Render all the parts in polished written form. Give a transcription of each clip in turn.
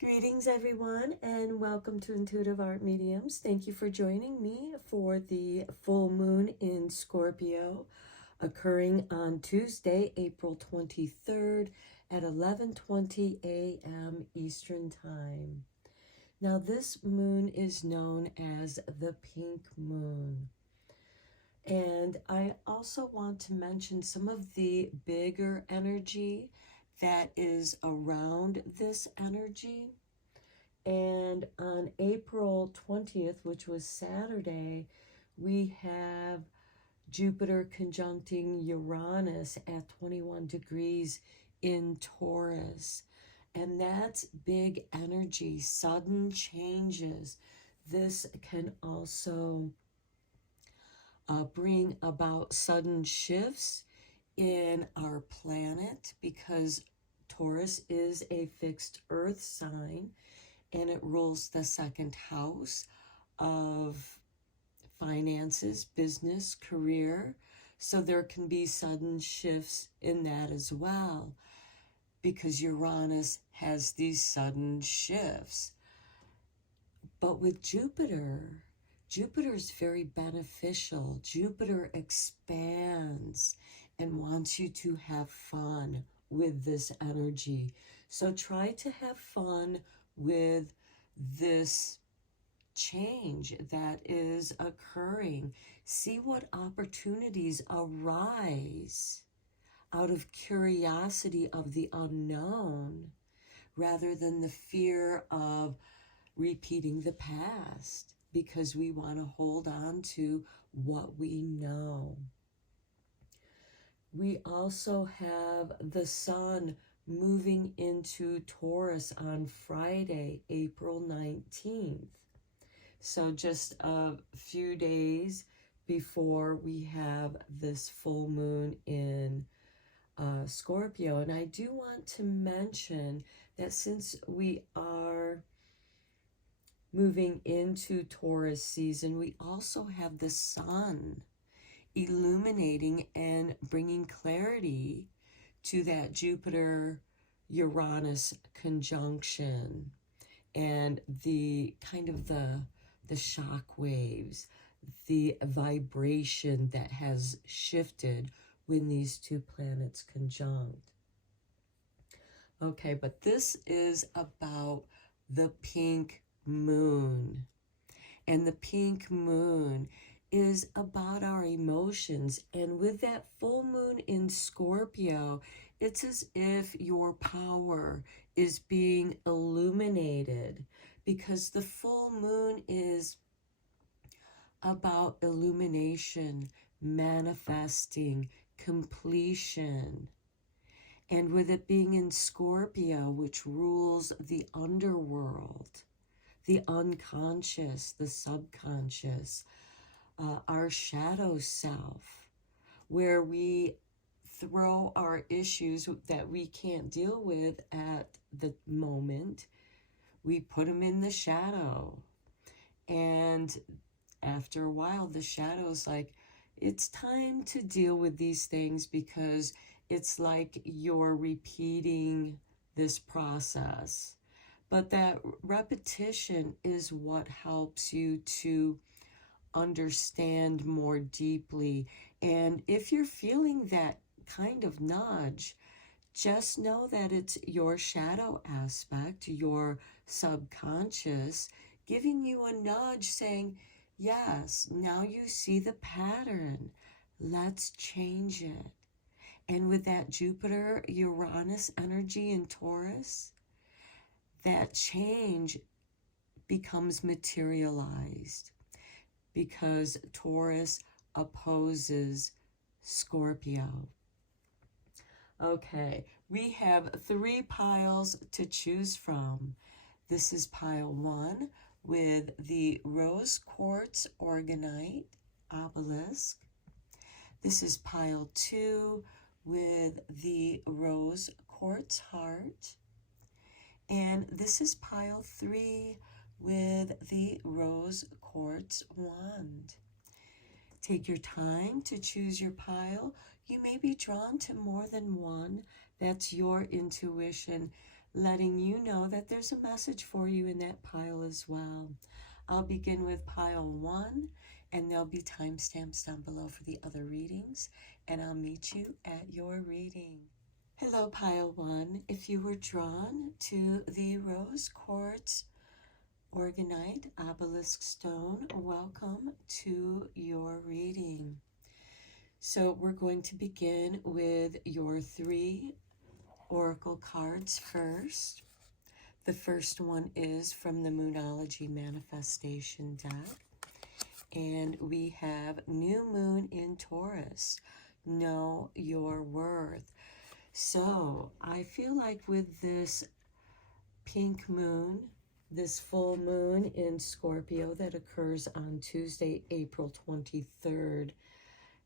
Greetings, everyone, and welcome to Intuitive Art Mediums. Thank you for joining me for the full moon in Scorpio, occurring on Tuesday, April 23rd at 11:20 a.m. Eastern Time. Now, this moon is known as the pink moon. And I also want to mention some of the bigger energy that is around this energy. And on April 20th, which was Saturday, we have Jupiter conjuncting Uranus at 21 degrees in Taurus. And that's big energy, sudden changes. This can also bring about sudden shifts in our planet because Taurus is a fixed earth sign and it rules the second house of finances, business, career. So there can be sudden shifts in that as well because Uranus has these sudden shifts. But with Jupiter is very beneficial. Jupiter expands and wants you to have fun with this energy. So try to have fun with this change that is occurring. See what opportunities arise out of curiosity of the unknown rather than the fear of repeating the past, because we want to hold on to what we know. We also have the sun moving into Taurus on Friday, April 19th. So just a few days before we have this full moon in Scorpio. And I do want to mention that since we are moving into Taurus season, we also have the sun illuminating and bringing clarity to that Jupiter-Uranus conjunction and the kind of the shock waves, the vibration that has shifted when these two planets conjunct. Okay, but this is about the pink moon. And the pink moon is about our emotions. And with that full moon in Scorpio, it's as if your power is being illuminated, because the full moon is about illumination, manifesting, completion. And with it being in Scorpio, which rules the underworld, the unconscious, the subconscious, our shadow self, where we throw our issues that we can't deal with at the moment, we put them in the shadow. And after a while, the shadow's like, it's time to deal with these things, because it's like you're repeating this process. But that repetition is what helps you to understand more deeply. And if you're feeling that kind of nudge, just know that it's your shadow aspect, your subconscious, giving you a nudge saying, yes, now you see the pattern. Let's change it. And with that Jupiter-Uranus energy in Taurus, that change becomes materialized because Taurus opposes Scorpio. Okay, we have 3 piles to choose from. This is pile 1 with the rose quartz organite obelisk. This is pile 2 with the rose quartz heart. And this is pile 3 with the rose quartz wand. Take your time to choose your pile. You may be drawn to more than one. That's your intuition. letting you know that there's a message for you in that pile as well. I'll begin with pile 1, and there'll be timestamps down below for the other readings, and I'll meet you at your reading. Hello, pile 1. If you were drawn to the rose quartz Organite obelisk stone, welcome to your reading. So we're going to begin with your 3 oracle cards first. The first one is from the Moonology Manifestation deck, and we have New Moon in Taurus. Know your worth. So I feel like with this pink moon, this full moon in Scorpio that occurs on Tuesday, April 23rd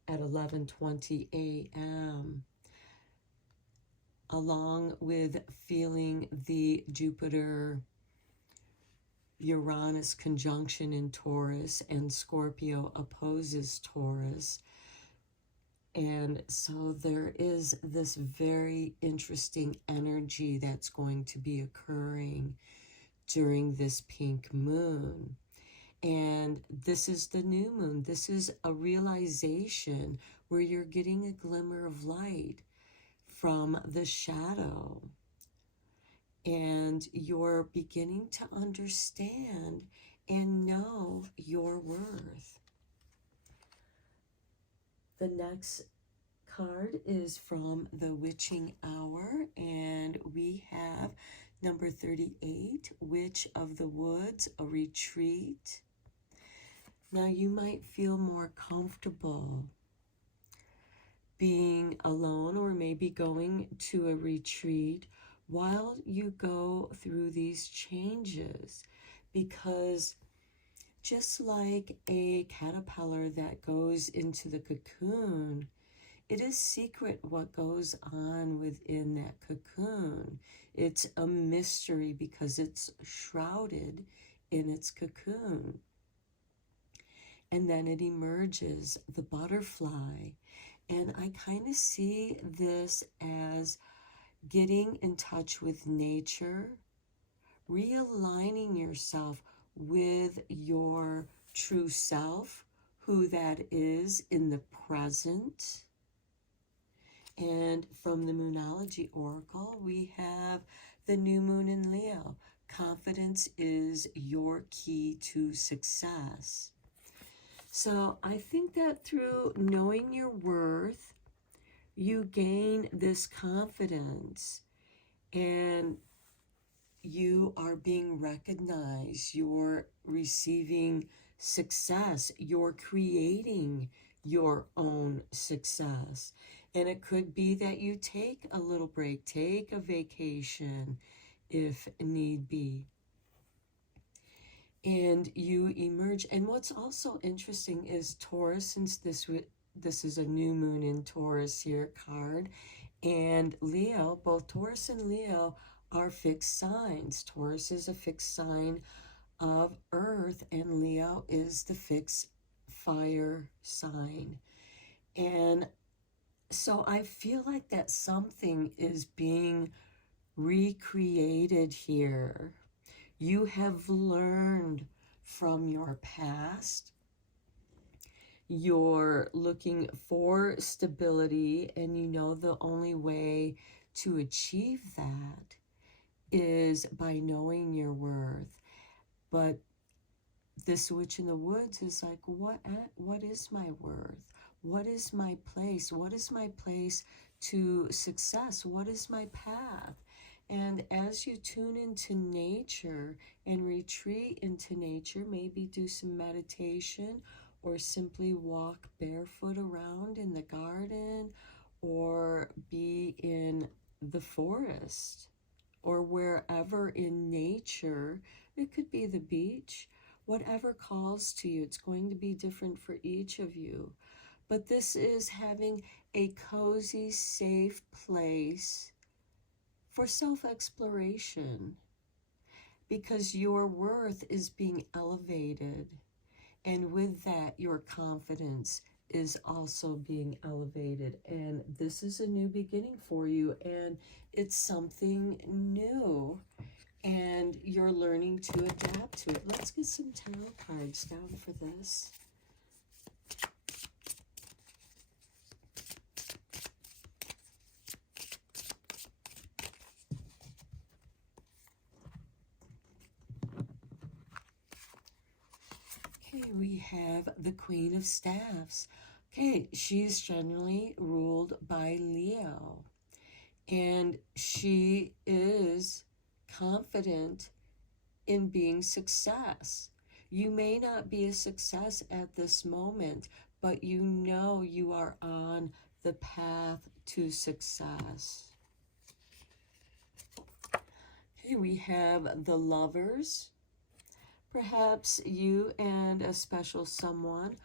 at 11:20 a.m., along with feeling the Jupiter-Uranus conjunction in Taurus, and Scorpio opposes Taurus. And so there is this very interesting energy that's going to be occurring during this pink moon. And this is the new moon. This is a realization where you're getting a glimmer of light from the shadow. And you're beginning to understand and know your worth. The next card is from the Witching Hour, and we have number 38, Witch of the Woods, a retreat. Now you might feel more comfortable being alone or maybe going to a retreat while you go through these changes, because just like a caterpillar that goes into the cocoon, it is secret what goes on within that cocoon. It's a mystery because it's shrouded in its cocoon. And then it emerges, the butterfly. And I kind of see this as getting in touch with nature, realigning yourself with your true self, who that is in the present. And from the Moonology Oracle, we have the new moon in Leo. Confidence is your key to success. So I think that through knowing your worth, you gain this confidence, and you are being recognized, you're receiving success, you're creating your own success. And it could be that you take a little break, take a vacation if need be. And you emerge. And what's also interesting is Taurus, since this is a new moon in Taurus here card, and Leo, both Taurus and Leo are fixed signs. Taurus is a fixed sign of Earth, and Leo is the fixed fire sign. And so I feel like that something is being recreated here. You have learned from your past. You're looking for stability, and you know the only way to achieve that is by knowing your worth. But this witch in the woods is like, what is my worth? What is my place? What is my place to success? What is my path? And as you tune into nature and retreat into nature, maybe do some meditation or simply walk barefoot around in the garden or be in the forest or wherever in nature. It could be the beach, whatever calls to you. It's going to be different for each of you. But this is having a cozy, safe place for self-exploration, because your worth is being elevated, and with that, your confidence is also being elevated, and this is a new beginning for you, and it's something new, and you're learning to adapt to it. Let's get some tarot cards down for this. Okay, we have the Queen of Staffs. Okay, she's generally ruled by Leo, and she is confident in being success. You may not be a success at this moment, but you know you are on the path to success. Okay, we have the Lovers. Perhaps you and a special someone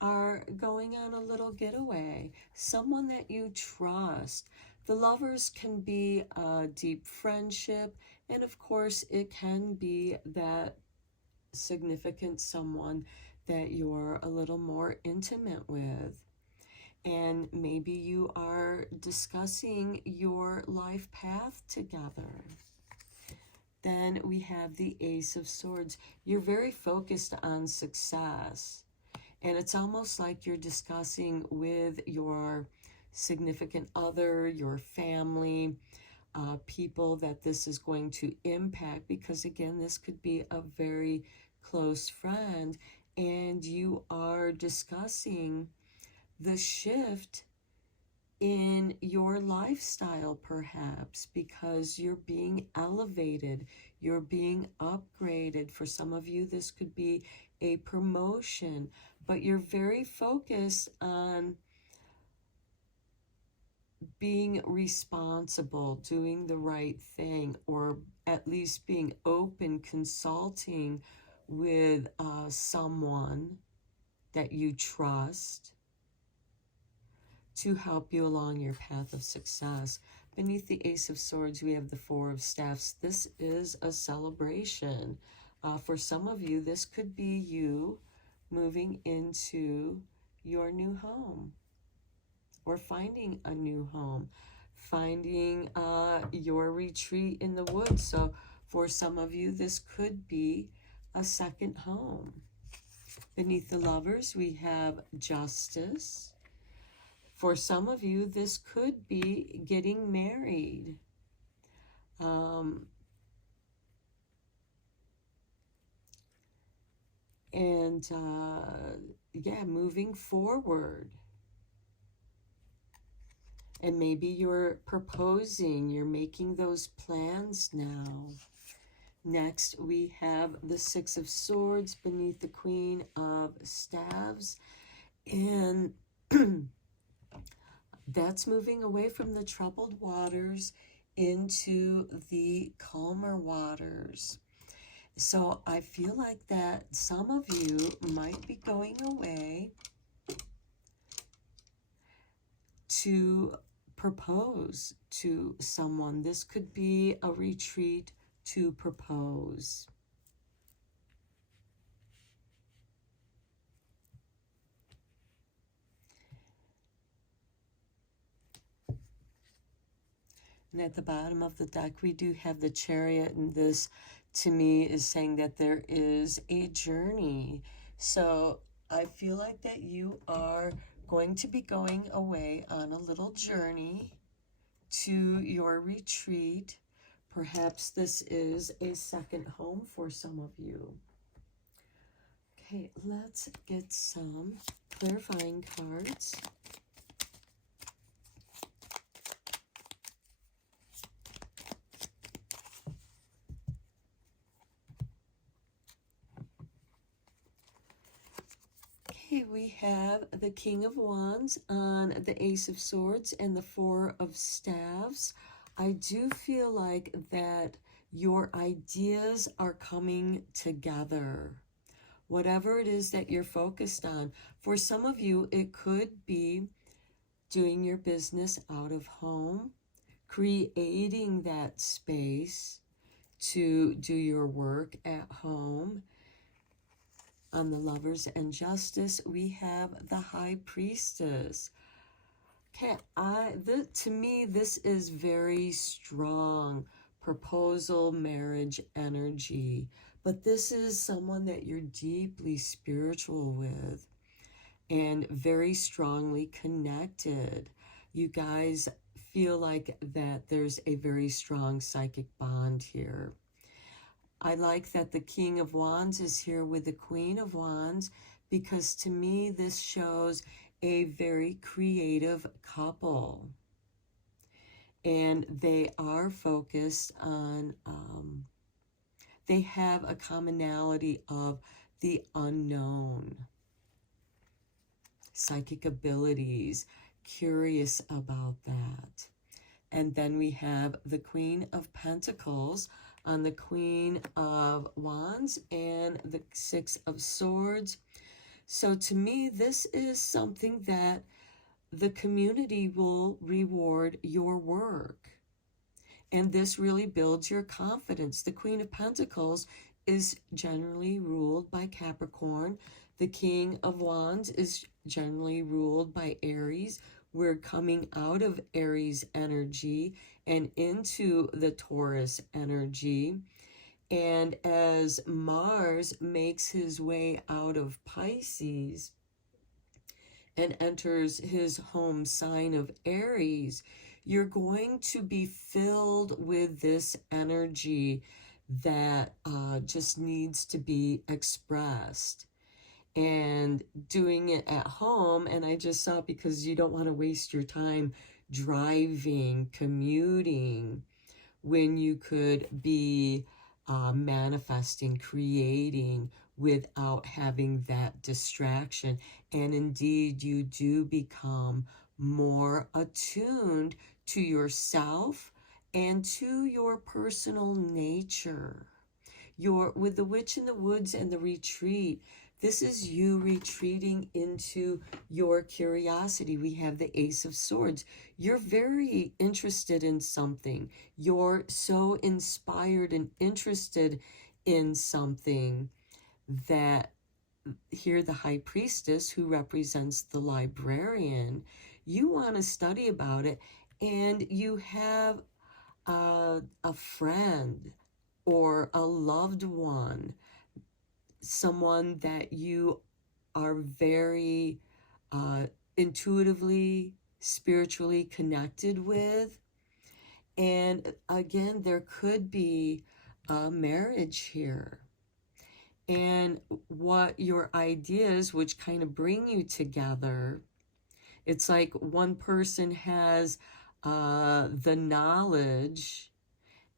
are going on a little getaway, someone that you trust. The Lovers can be a deep friendship, and of course it can be that significant someone that you're a little more intimate with. And maybe you are discussing your life path together. Then we have the Ace of Swords. You're very focused on success, and it's almost like you're discussing with your significant other, your family, people that this is going to impact, because again, this could be a very close friend, and you are discussing the shift in your lifestyle, perhaps because you're being elevated, you're being upgraded. For some of you, this could be a promotion, but you're very focused on being responsible, doing the right thing, or at least being open, consulting with someone that you trust to help you along your path of success. Beneath the Ace of Swords, we have the Four of Staffs. This is a celebration. For some of you, this could be you moving into your new home, or finding a new home, finding your retreat in the woods. So for some of you, this could be a second home. Beneath the Lovers, we have Justice. For some of you, this could be getting married. Yeah, moving forward. And maybe you're proposing, you're making those plans now. Next, we have the Six of Swords beneath the Queen of Staves. And that's moving away from the troubled waters into the calmer waters. So I feel like that some of you might be going away to propose to someone. This could be a retreat to propose. And at the bottom of the deck, we do have the Chariot, and this, to me, is saying that there is a journey. So I feel like that you are going to be going away on a little journey to your retreat. Perhaps this is a second home for some of you. Okay, let's get some clarifying cards. Okay, we have the King of Wands on the Ace of Swords and the Four of Staves. I do feel like that your ideas are coming together. Whatever it is that you're focused on. For some of you, it could be doing your business out of home, creating that space to do your work at home. On the Lovers and Justice, we have the High Priestess. Okay, to me, this is very strong proposal, marriage energy. But this is someone that you're deeply spiritual with and very strongly connected. You guys feel like that there's a very strong psychic bond here. I like that the King of Wands is here with the Queen of Wands, because to me this shows a very creative couple. And they are focused on, they have a commonality of the unknown, psychic abilities, curious about that. And then we have the Queen of Pentacles on the Queen of Wands and the Six of Swords. So to me, this is something that the community will reward your work. And this really builds your confidence. The Queen of Pentacles is generally ruled by Capricorn. The King of Wands is generally ruled by Aries. We're coming out of Aries energy and into the Taurus energy. And as Mars makes his way out of Pisces and enters his home sign of Aries, you're going to be filled with this energy that just needs to be expressed. And doing it at home, and I just saw, because you don't want to waste your time driving, commuting, when you could be manifesting, creating without having that distraction. And indeed, you do become more attuned to yourself and to your personal nature. With the Witch in the Woods and the retreat, this is you retreating into your curiosity. We have the Ace of Swords. You're very interested in something. You're so inspired and interested in something that here the High Priestess, who represents the librarian, you want to study about it, and you have a friend or a loved one, someone that you are very intuitively, spiritually connected with. And again, there could be a marriage here. And what your ideas, which kind of bring you together, it's like one person has the knowledge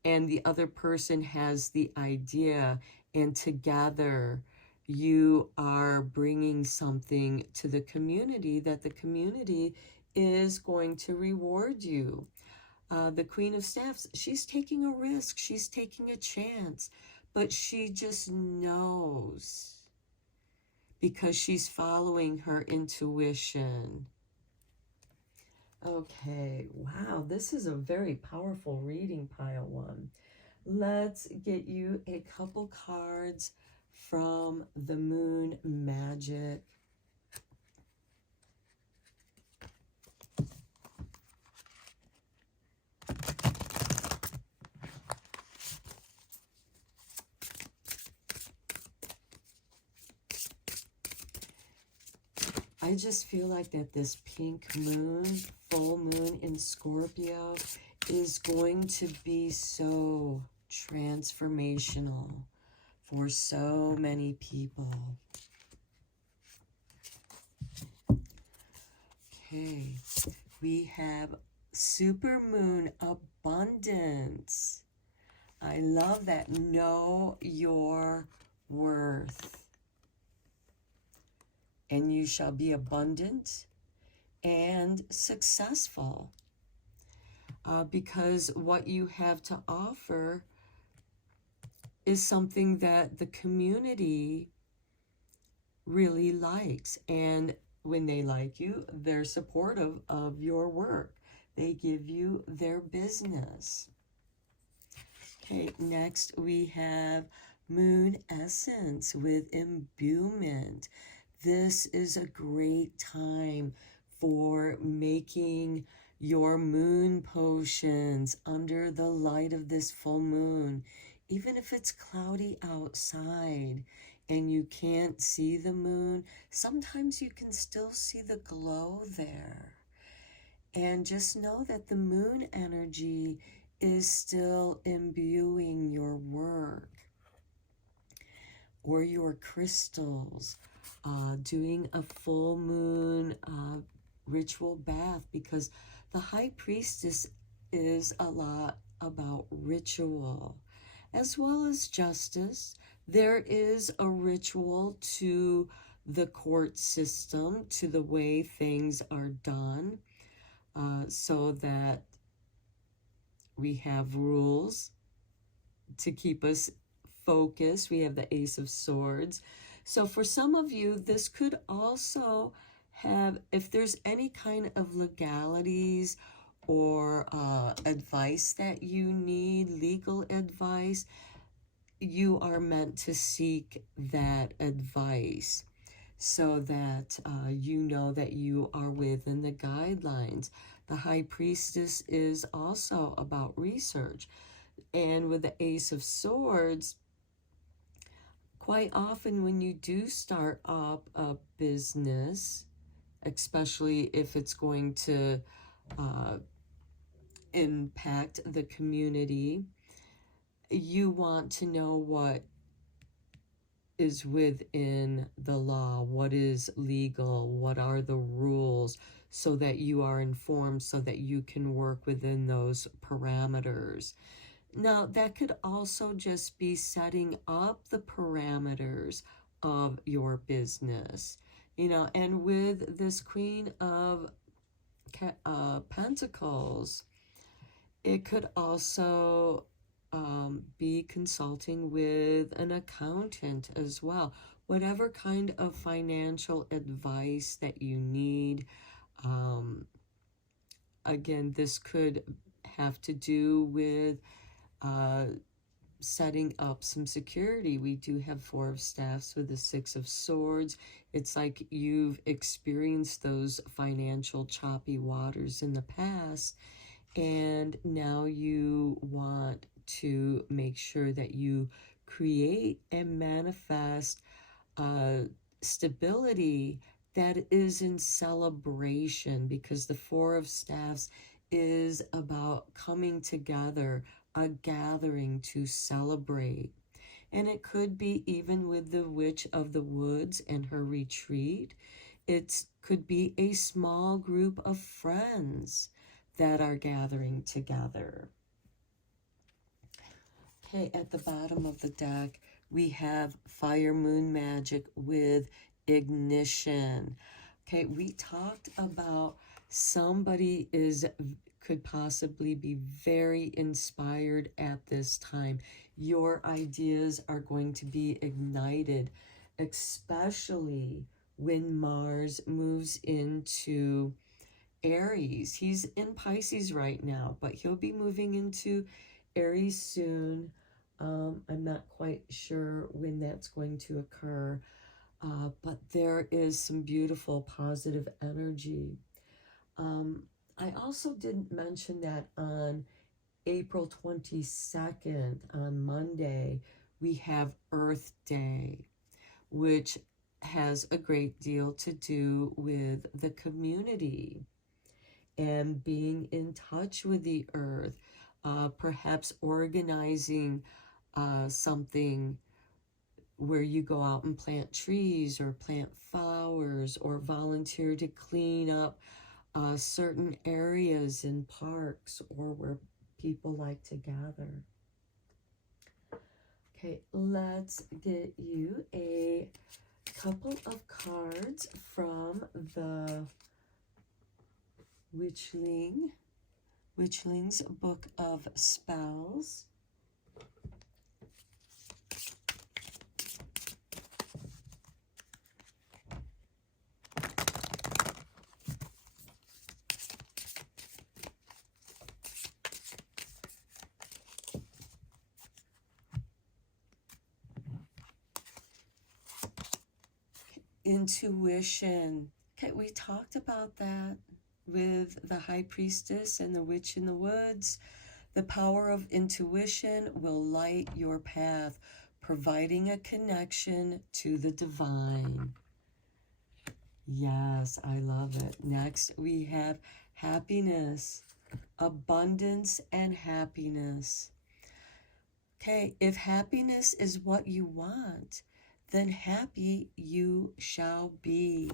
and the other person has the idea, and together you are bringing something to the community that the community is going to reward you. The Queen of Staffs, she's taking a risk, she's taking a chance, but she just knows because she's following her intuition. Okay, wow, this is a very powerful reading, Pile 1. Let's get you a couple cards from the Moon Magic. I just feel like that this pink moon, full moon in Scorpio, is going to be so transformational for so many people. Okay, we have supermoon abundance. I love that. Know your worth. And you shall be abundant and successful. Because what you have to offer is something that the community really likes. And when they like you, they're supportive of your work. They give you their business. Okay, next we have moon essence with imbuement. This is a great time for making your moon potions under the light of this full moon. Even if it's cloudy outside and you can't see the moon, sometimes you can still see the glow there. And just know that the moon energy is still imbuing your work or your crystals, doing a full moon ritual bath, because the high priestess is a lot about ritual as well as justice. There is a ritual to the court system, to the way things are done, so that we have rules to keep us focused. We have the Ace of Swords. So for some of you, this could also have, if there's any kind of legalities or advice that you need, legal advice, you are meant to seek that advice so that you know that you are within the guidelines. The High Priestess is also about research. And with the Ace of Swords, quite often when you do start up a business, especially if it's going to impact the community, you want to know what is within the law, what is legal, what are the rules, so that you are informed, so that you can work within those parameters. Now, that could also just be setting up the parameters of your business, and with this Queen of Pentacles, it could also be consulting with an accountant as well. Whatever kind of financial advice that you need. Again, this could have to do with setting up some security. We do have Four of Staffs with the Six of Swords. It's like you've experienced those financial choppy waters in the past, and now you want to make sure that you create and manifest stability that is in celebration, because the Four of Staffs is about coming together, a gathering to celebrate. And it could be even with the Witch of the Woods and her retreat. It could be a small group of friends that are gathering together. Okay, at the bottom of the deck, we have Fire Moon Magic with Ignition. Okay, we talked about somebody could possibly be very inspired at this time. Your ideas are going to be ignited, especially when Mars moves into Aries. He's in Pisces right now, but he'll be moving into Aries soon. I'm not quite sure when that's going to occur, but there is some beautiful positive energy. I also didn't mention that on April 22nd, on Monday, we have Earth Day, which has a great deal to do with the community and being in touch with the earth, perhaps organizing something where you go out and plant trees or plant flowers or volunteer to clean up certain areas in parks or where people like to gather. Okay, let's get you a couple of cards from the Witchling's Book of Spells. intuition. Okay, we talked about that with the High Priestess and the Witch in the Woods. The power of intuition will light your path, providing a connection to the divine. Yes, I love it. Next, we have happiness, abundance, and happiness. Okay, if happiness is what you want, then happy you shall be.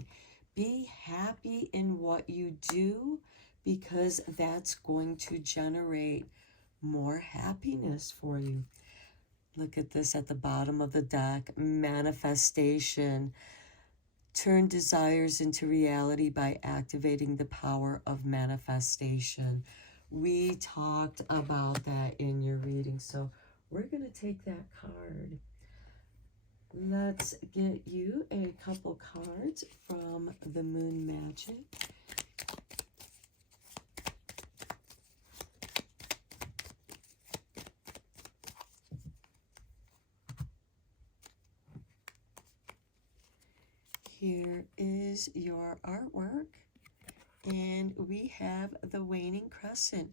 Be happy in what you do, because that's going to generate more happiness for you. Look at this at the bottom of the deck, manifestation. Turn desires into reality by activating the power of manifestation. We talked about that in your reading, so we're going to take that card. Let's get you a couple cards from the Moon Magic. Here is your artwork, and we have the waning crescent.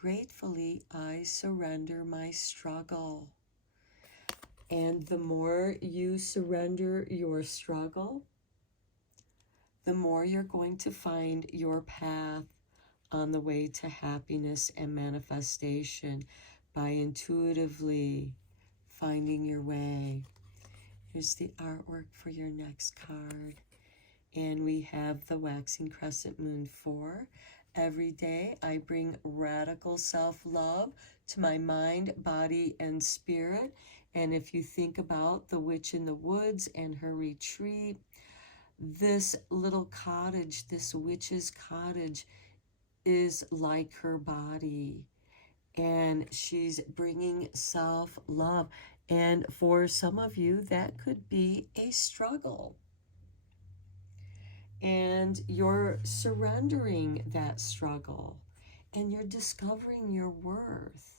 Gratefully, I surrender my struggle. And the more you surrender your struggle, the more you're going to find your path on the way to happiness and manifestation by intuitively finding your way. Here's the artwork for your next card. And we have the waxing crescent moon 4. Every day I bring radical self-love to my mind, body, and spirit. And if you think about the witch in the woods and her retreat, this little cottage, this witch's cottage, is like her body. And she's bringing self-love. And for some of you, that could be a struggle. And you're surrendering that struggle, and you're discovering your worth.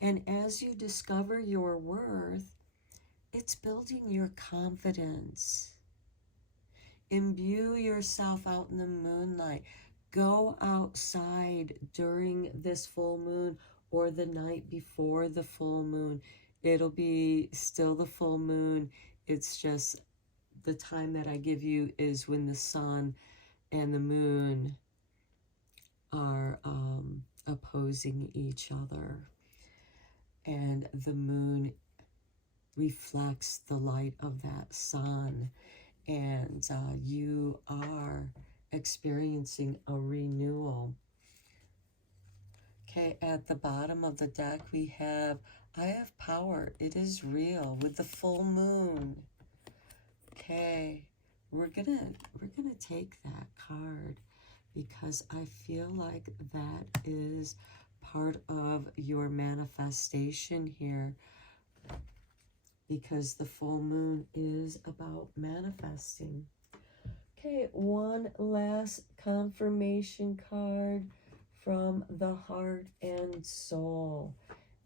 And as you discover your worth, it's building your confidence. Imbue yourself out in the moonlight. Go outside during this full moon or the night before the full moon. It'll be still the full moon. It's just the time that I give you is when the sun and the moon are opposing each other. And the moon reflects the light of that sun. And you are experiencing a renewal. Okay, at the bottom of the deck we have, I have power. It is real with the full moon. Okay, we're gonna take that card because I feel like that is part of your manifestation here, because the full moon is about manifesting. Okay, one last confirmation card from the heart and soul.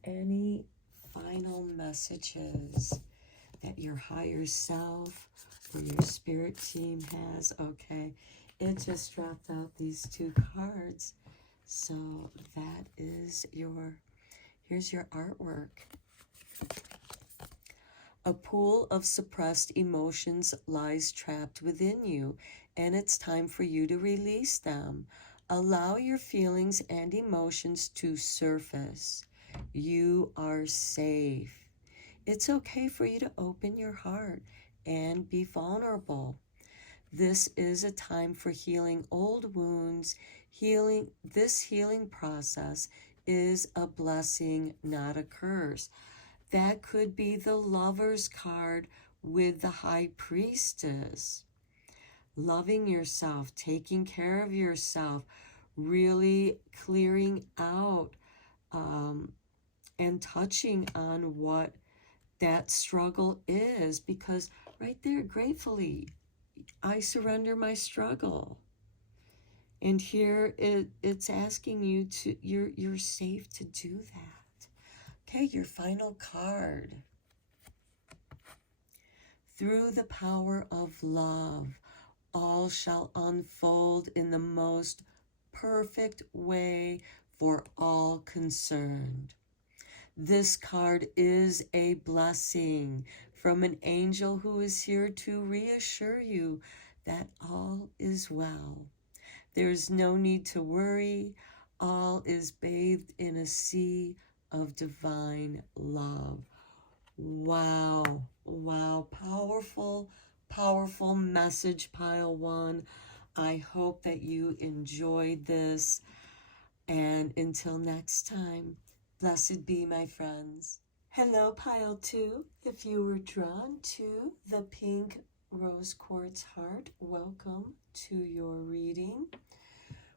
Any final messages that your higher self or your spirit team has? Okay, it just dropped out these two cards. So that is here's your artwork. A pool of suppressed emotions lies trapped within you, and it's time for you to release them. Allow your feelings and emotions to surface. You are safe. It's okay for you to open your heart and be vulnerable. This is a time for healing old wounds. This healing process is a blessing, not a curse. That could be the Lover's card with the High Priestess. Loving yourself, taking care of yourself, really clearing out and touching on what that struggle is, because right there, gratefully, I surrender my struggle. And here it's asking you to, you're safe to do that. Okay, your final card. Through the power of love, all shall unfold in the most perfect way for all concerned. This card is a blessing from an angel who is here to reassure you that all is well. There's no need to worry. All is bathed in a sea of divine love. Wow, wow, powerful, powerful message, Pile One. I hope that you enjoyed this. And until next time, blessed be, my friends. Hello, Pile 2. If you were drawn to the pink rose quartz heart, welcome to your reading.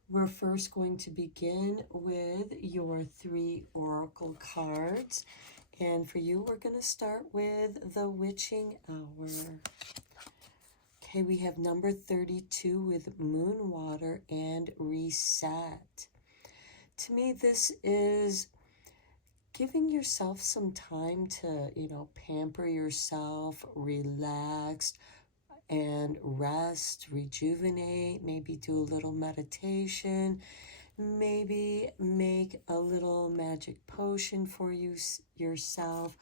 We're first going to begin with your 3 oracle cards. And for you, we're going to start with the witching hour. Okay, we have number 32 with moon water and reset. To me, this is giving yourself some time to, pamper yourself, relax, and rest, rejuvenate, maybe do a little meditation, maybe make a little magic potion for yourself.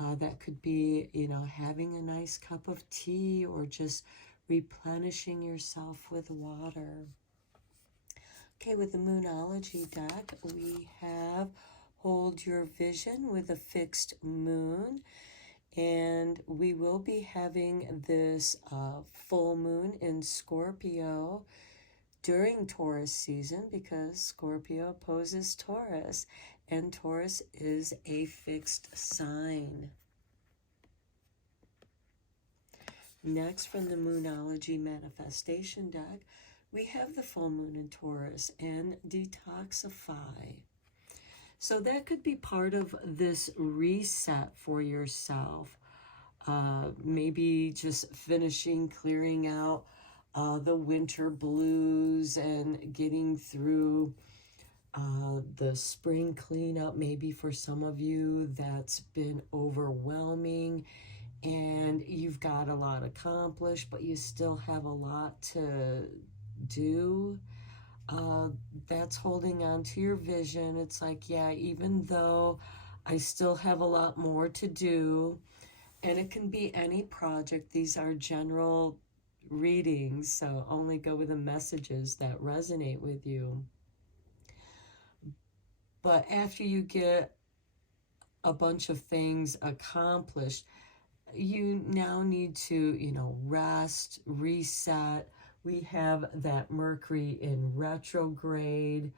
That could be, having a nice cup of tea or just replenishing yourself with water. Okay, with the Moonology deck, we have Hold Your Vision with a fixed moon. And we will be having this full moon in Scorpio during Taurus season because Scorpio opposes Taurus, and Taurus is a fixed sign. Next, from the Moonology Manifestation deck, we have the full moon in Taurus and Detoxify. So that could be part of this reset for yourself. Maybe just finishing, clearing out the winter blues and getting through the spring cleanup. Maybe for some of you that's been overwhelming and you've got a lot accomplished, but you still have a lot to do. That's holding on to your vision. It's like, yeah, even though I still have a lot more to do, and it can be any project. These are general readings, so only go with the messages that resonate with you. But after you get a bunch of things accomplished, you now need to, rest, reset. We have that Mercury in retrograde.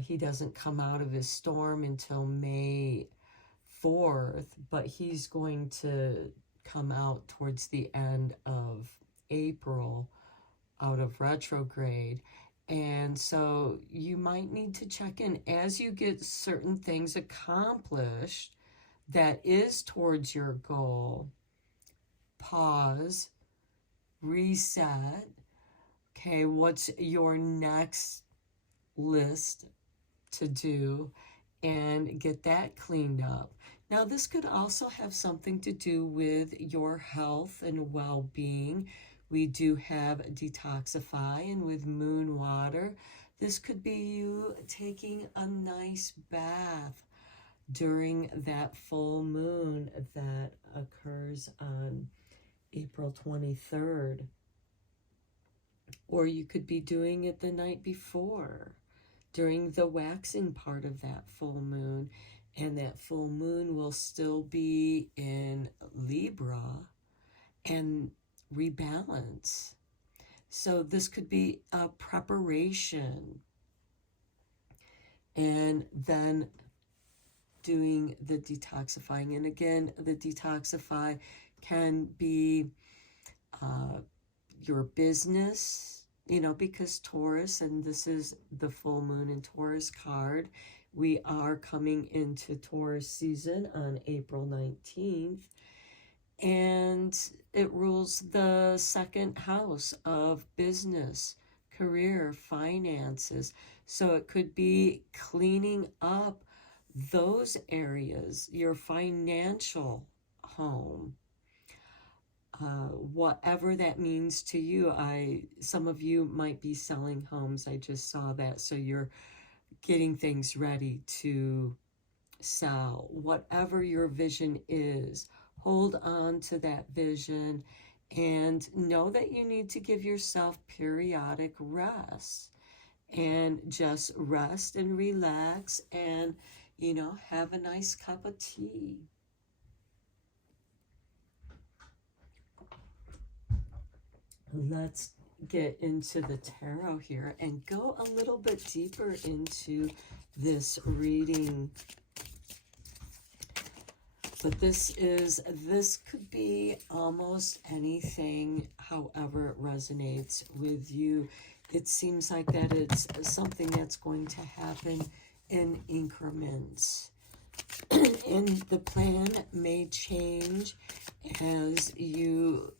He doesn't come out of his storm until May 4th, but he's going to come out towards the end of April out of retrograde. And so you might need to check in as you get certain things accomplished that is towards your goal. Pause, reset. Okay, what's your next list to do? And get that cleaned up. Now, this could also have something to do with your health and well-being. We do have Detoxify, and with moon water, this could be you taking a nice bath during that full moon that occurs on April 23rd. Or you could be doing it the night before, during the waxing part of that full moon. And that full moon will still be in Libra and rebalance. So this could be a preparation. And then doing the detoxifying. And again, the detoxify can be your business, because Taurus, and this is the full moon in Taurus card, we are coming into Taurus season on April 19th, and it rules the second house of business, career, finances. So it could be cleaning up those areas, your financial home. whatever that means to you. Some of you might be selling homes. I just saw that. So you're getting things ready to sell. Whatever your vision is, hold on to that vision and know that you need to give yourself periodic rest, and just rest and relax and, have a nice cup of tea. Let's get into the tarot here and go a little bit deeper into this reading. But this could be almost anything, however it resonates with you. It seems like that it's something that's going to happen in increments. And the plan may change as you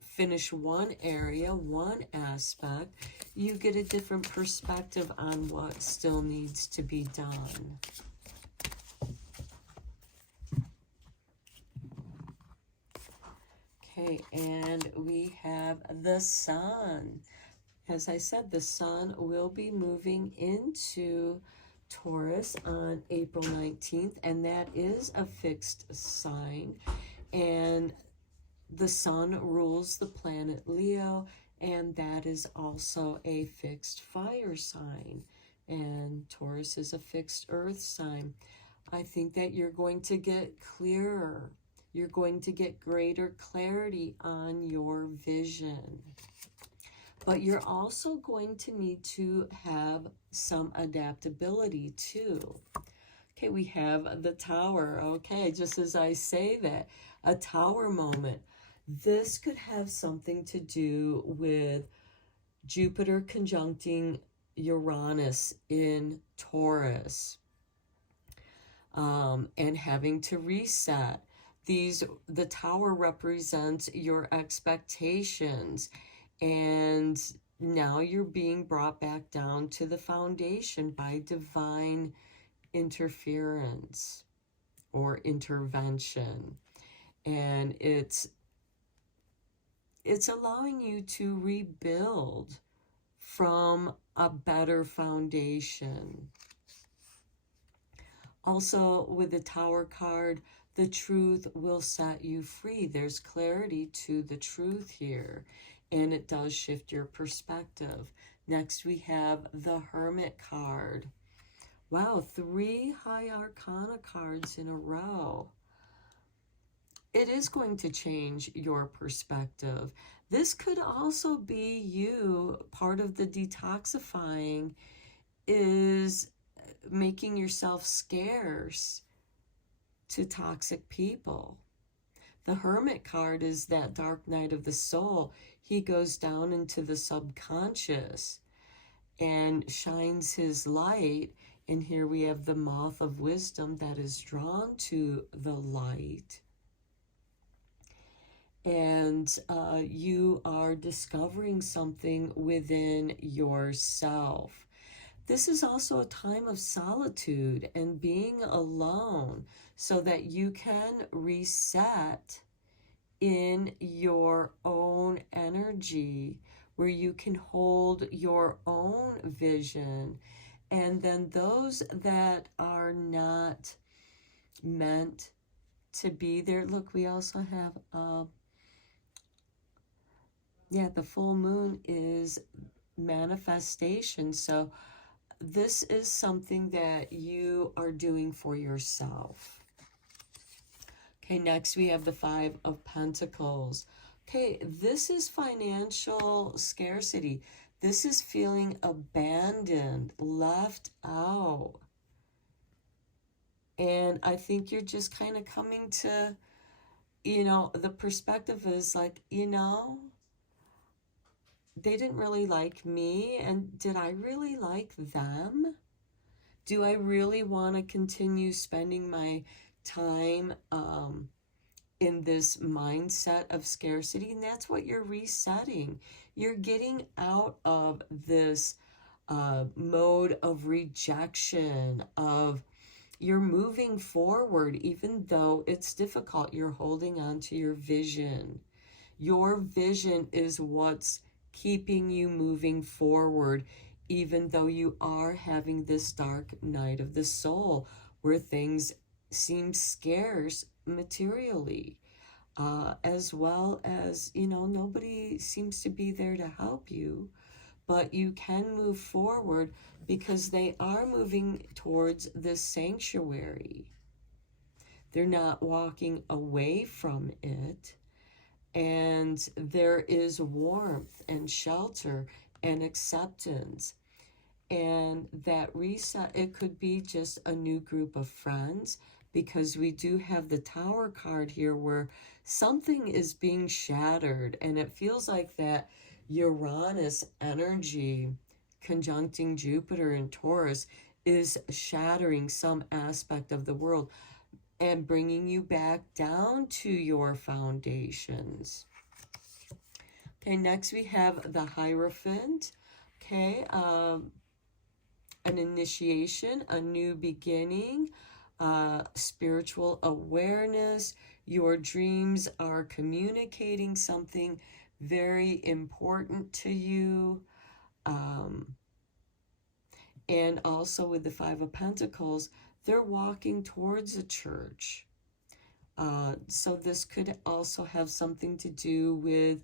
finish one area, one aspect. You get a different perspective on what still needs to be done. Okay, and we have the Sun. As I said, the Sun will be moving into Taurus on April 19th, and that is a fixed sign. And the Sun rules the planet Leo, and that is also a fixed fire sign. And Taurus is a fixed earth sign. I think that you're going to get clearer. You're going to get greater clarity on your vision. But you're also going to need to have some adaptability too. Okay, we have the Tower. Okay, just as I say that, a Tower moment. This could have something to do with Jupiter conjuncting Uranus in Taurus, and having to reset. The Tower represents your expectations, and now you're being brought back down to the foundation by divine interference or intervention. And it's allowing you to rebuild from a better foundation. Also, with the Tower card, the truth will set you free. There's clarity to the truth here, and it does shift your perspective. Next, we have the Hermit card. Wow, 3 High Arcana cards in a row. It is going to change your perspective. This could also be you. Part of the detoxifying is making yourself scarce to toxic people. The Hermit card is that dark night of the soul. He goes down into the subconscious and shines his light. And here we have the moth of wisdom that is drawn to the light. And you are discovering something within yourself. This is also a time of solitude and being alone, so that you can reset in your own energy, where you can hold your own vision. And then those that are not meant to be there. Look, we also have, the full moon is manifestation. So this is something that you are doing for yourself. Okay, next we have the 5 of Pentacles. Okay, this is financial scarcity. This is feeling abandoned, left out. And I think you're just kind of coming to, the perspective is like, they didn't really like me, and did I really like them? Do I really want to continue spending my time in this mindset of scarcity? And that's what you're resetting. You're getting out of this mode of rejection, of you're moving forward, even though it's difficult. You're holding on to your vision. Your vision is what's keeping you moving forward, even though you are having this dark night of the soul where things seem scarce materially, as well as, nobody seems to be there to help you. But you can move forward because they are moving towards this sanctuary. They're not walking away from it. And there is warmth and shelter and acceptance. And that reset, it could be just a new group of friends, because we do have the Tower card here where something is being shattered, and it feels like that Uranus energy conjuncting Jupiter and Taurus is shattering some aspect of the world and bringing you back down to your foundations. Okay, next we have the Hierophant. Okay, an initiation, a new beginning, spiritual awareness. Your dreams are communicating something very important to you. And also with the Five of Pentacles, they're walking towards a church. So this could also have something to do with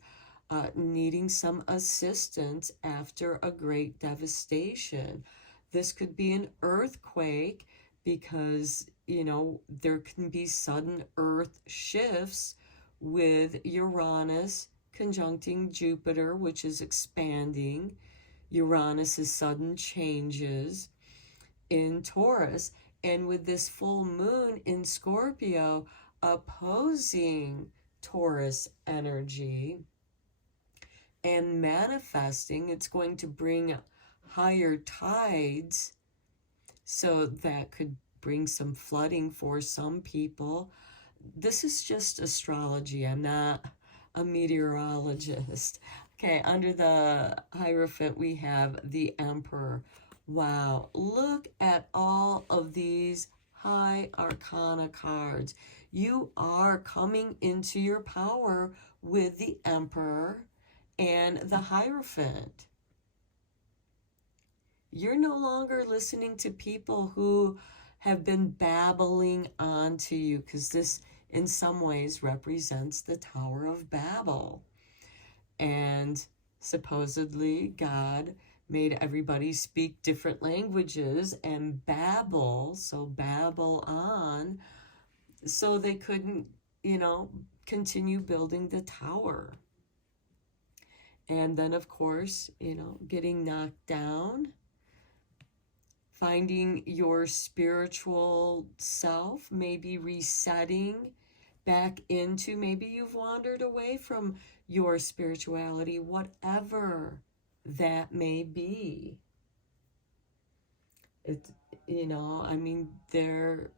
needing some assistance after a great devastation. This could be an earthquake because, there can be sudden earth shifts with Uranus conjuncting Jupiter, which is expanding. Uranus's sudden changes in Taurus. And with this full moon in Scorpio opposing Taurus energy and manifesting, it's going to bring higher tides. So that could bring some flooding for some people. This is just astrology. I'm not a meteorologist. Okay, under the Hierophant, we have the Emperor. Wow, look at all of these high arcana cards. You are coming into your power with the Emperor and the Hierophant. You're no longer listening to people who have been babbling onto you, because this in some ways represents the Tower of Babel. And supposedly God made everybody speak different languages and babble, so babble on, so they couldn't, continue building the tower. And then, of course, getting knocked down, finding your spiritual self, maybe resetting back into, maybe you've wandered away from your spirituality, whatever that may be. There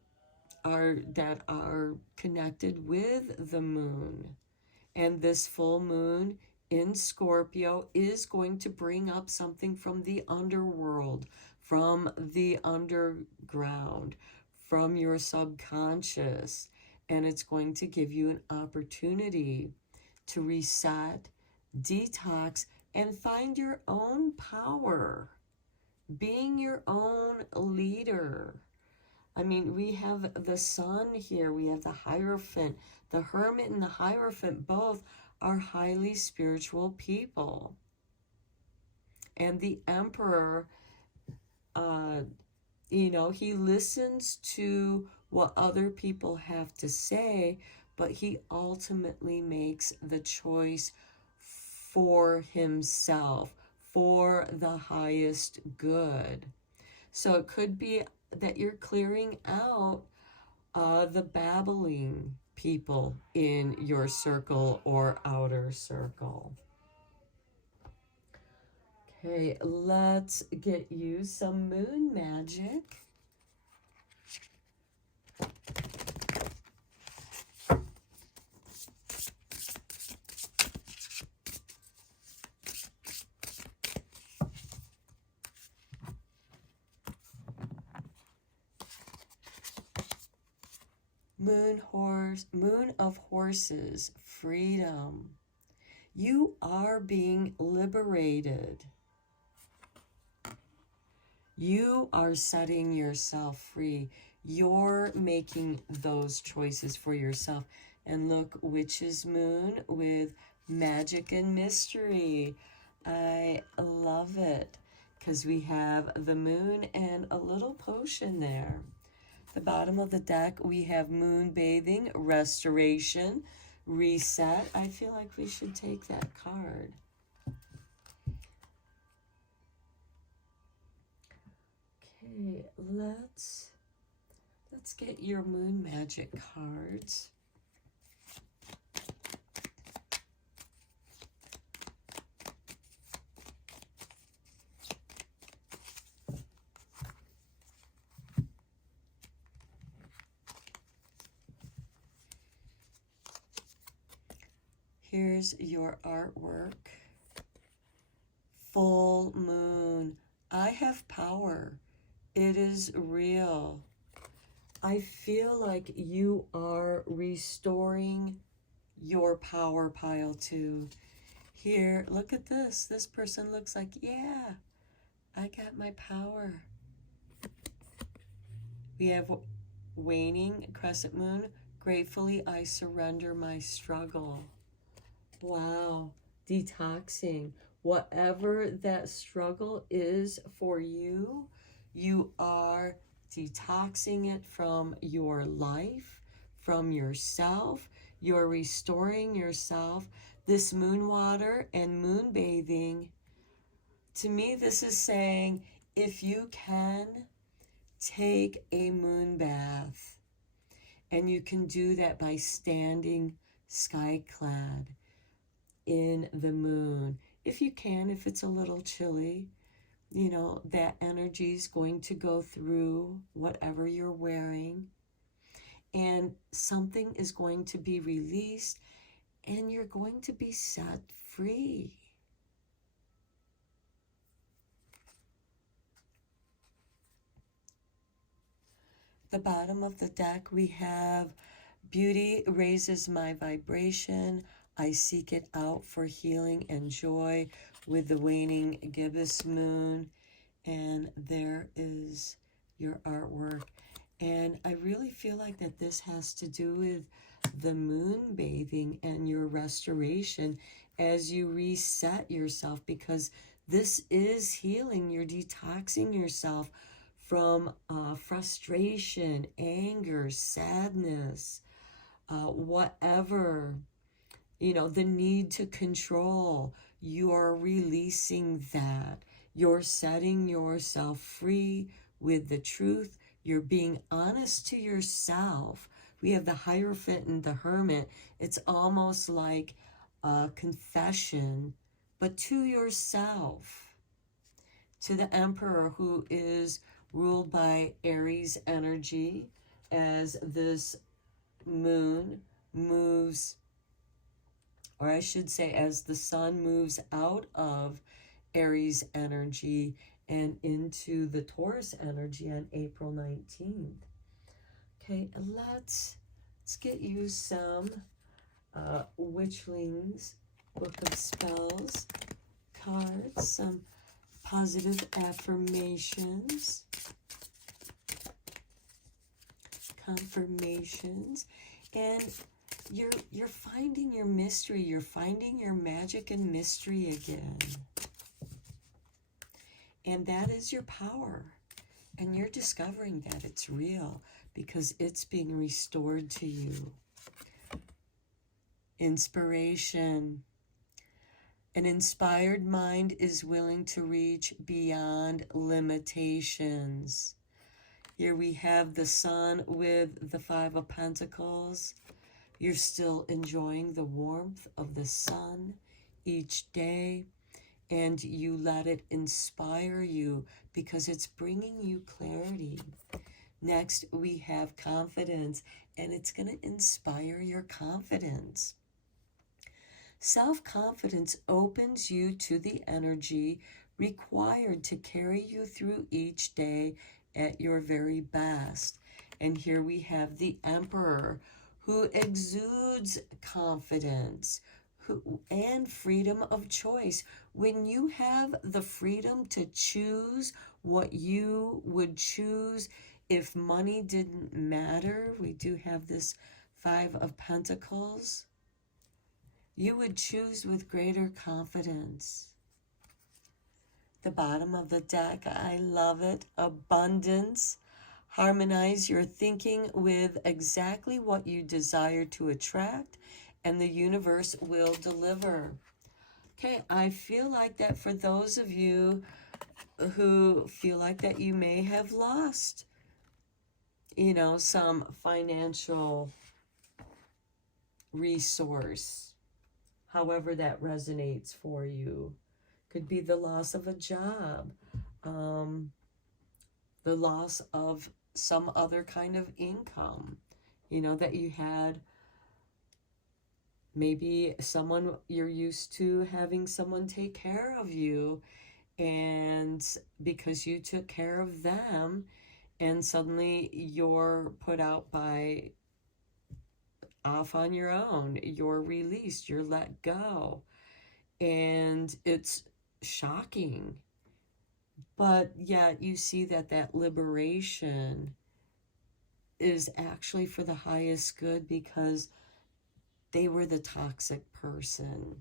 are that are connected with the moon. And this full moon in Scorpio is going to bring up something from the underworld, from the underground, from your subconscious. And it's going to give you an opportunity to reset, detox, and find your own power, being your own leader. We have the Sun here, we have the Hierophant. The Hermit and the Hierophant both are highly spiritual people. And the Emperor, he listens to what other people have to say, but he ultimately makes the choice for himself, for the highest good. So it could be that you're clearing out the babbling people in your circle or outer circle. Okay, let's get you some moon magic. Moon of horses, freedom. You are being liberated. You are setting yourself free. You're making those choices for yourself. And look, Witch's Moon with magic and mystery. I love it because we have the moon and a little potion there. The bottom of the deck, we have moon bathing, restoration, reset. I feel like we should take that card. Okay, let's get your moon magic cards. Here's your artwork. Full moon. I have power. It is real. I feel like you are restoring your power pile too. Here, look at this. This person looks like, yeah, I got my power. We have waning crescent moon. Gratefully, I surrender my struggle. Wow, detoxing. Whatever that struggle is for you, you are detoxing it from your life, from yourself. You're restoring yourself. This moon water and moon bathing, to me, this is saying if you can take a moon bath, and you can do that by standing sky-clad in the moon. If you can, if it's a little chilly, you know, that energy is going to go through whatever you're wearing, and something is going to be released, and you're going to be set free. The bottom of the deck, we have beauty raises my vibration. I seek it out for healing and joy with the waning gibbous moon. And there is your artwork. And I really feel like that this has to do with the moon bathing and your restoration as you reset yourself, because this is healing. You're detoxing yourself from frustration, anger, sadness, whatever, you know, the need to control. You're releasing that. You're setting yourself free with the truth. You're being honest to yourself. We have the Hierophant and the Hermit. It's almost like a confession, but to yourself. To the Emperor, who is ruled by Aries energy, as this moon moves, or I should say as the sun moves out of Aries energy and into the Taurus energy on April 19th. Okay, let's get you some Witchlings Book of Spells cards, some positive affirmations, confirmations, and you're finding your mystery. You're finding your magic and mystery again. And that is your power. And you're discovering that it's real because it's being restored to you. Inspiration. An inspired mind is willing to reach beyond limitations. Here we have the Sun with the Five of Pentacles. You're still enjoying the warmth of the sun each day, and you let it inspire you because it's bringing you clarity. Next, we have confidence, and it's going to inspire your confidence. Self-confidence opens you to the energy required to carry you through each day at your very best. And here we have the Emperor, who exudes confidence and freedom of choice. When you have the freedom to choose what you would choose if money didn't matter, we do have this Five of Pentacles, you would choose with greater confidence. The bottom of the deck, I love it. Abundance. Harmonize your thinking with exactly what you desire to attract, and the universe will deliver. Okay, I feel like that for those of you who feel like that you may have lost, you know, some financial resource, however that resonates for you. Could be the loss of a job, the loss of some other kind of income, you know, that you had. Maybe someone, you're used to having someone take care of you, and because you took care of them, and suddenly you're put out by off on your own, you're released, you're let go, and it's shocking. But yet you see that that liberation is actually for the highest good, because they were the toxic person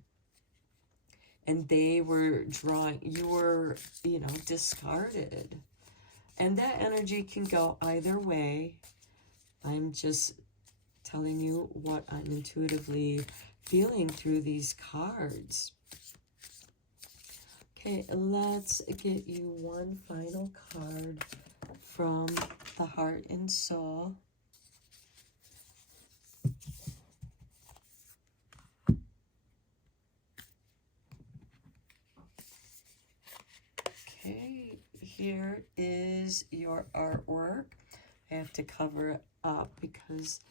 and they were drawing, you were, you know, discarded. And that energy can go either way. I'm just telling you what I'm intuitively feeling through these cards. Okay, let's get you one final card from the heart and soul. Okay, here is your artwork. I have to cover it up because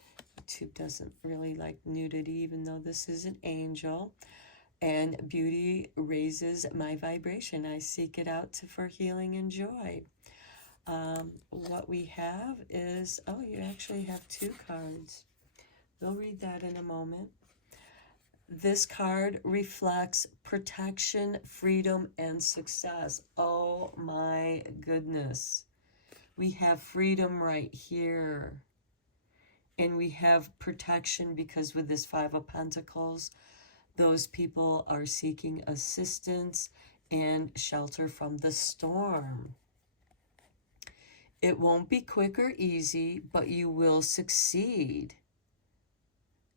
YouTube doesn't really like nudity, even though this is an angel. And beauty raises my vibration. I seek it out for healing and joy. What we have is, oh, you actually have two cards. We'll read that in a moment. This card reflects protection, freedom, and success. Oh my goodness. We have freedom right here. And we have protection because with this Five of Pentacles, those people are seeking assistance and shelter from the storm. It won't be quick or easy, but you will succeed.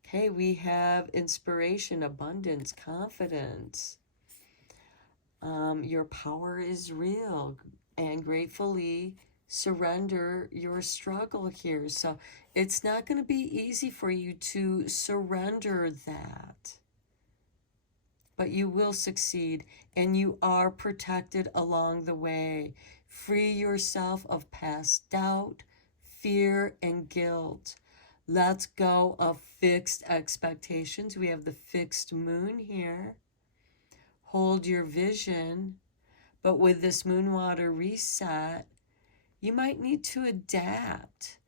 Okay, we have inspiration, abundance, confidence. Your power is real, and gratefully surrender your struggle here. So it's not going to be easy for you to surrender that. But you will succeed, and you are protected along the way. Free yourself of past doubt, fear, and guilt. Let go of fixed expectations. We have the fixed moon here. Hold your vision. But with this moon water reset, you might need to adapt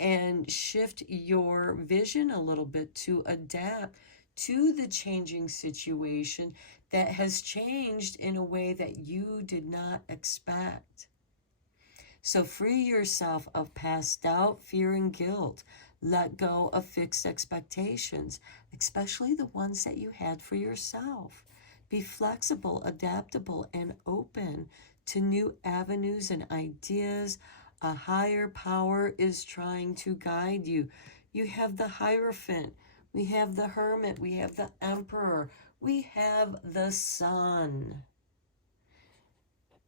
and shift your vision a little bit to adapt to the changing situation that has changed in a way that you did not expect. So free yourself of past doubt, fear, and guilt. Let go of fixed expectations, especially the ones that you had for yourself. Be flexible, adaptable, and open to new avenues and ideas. A higher power is trying to guide you. You have the Hierophant, we have the Hermit, we have the Emperor, we have the Sun.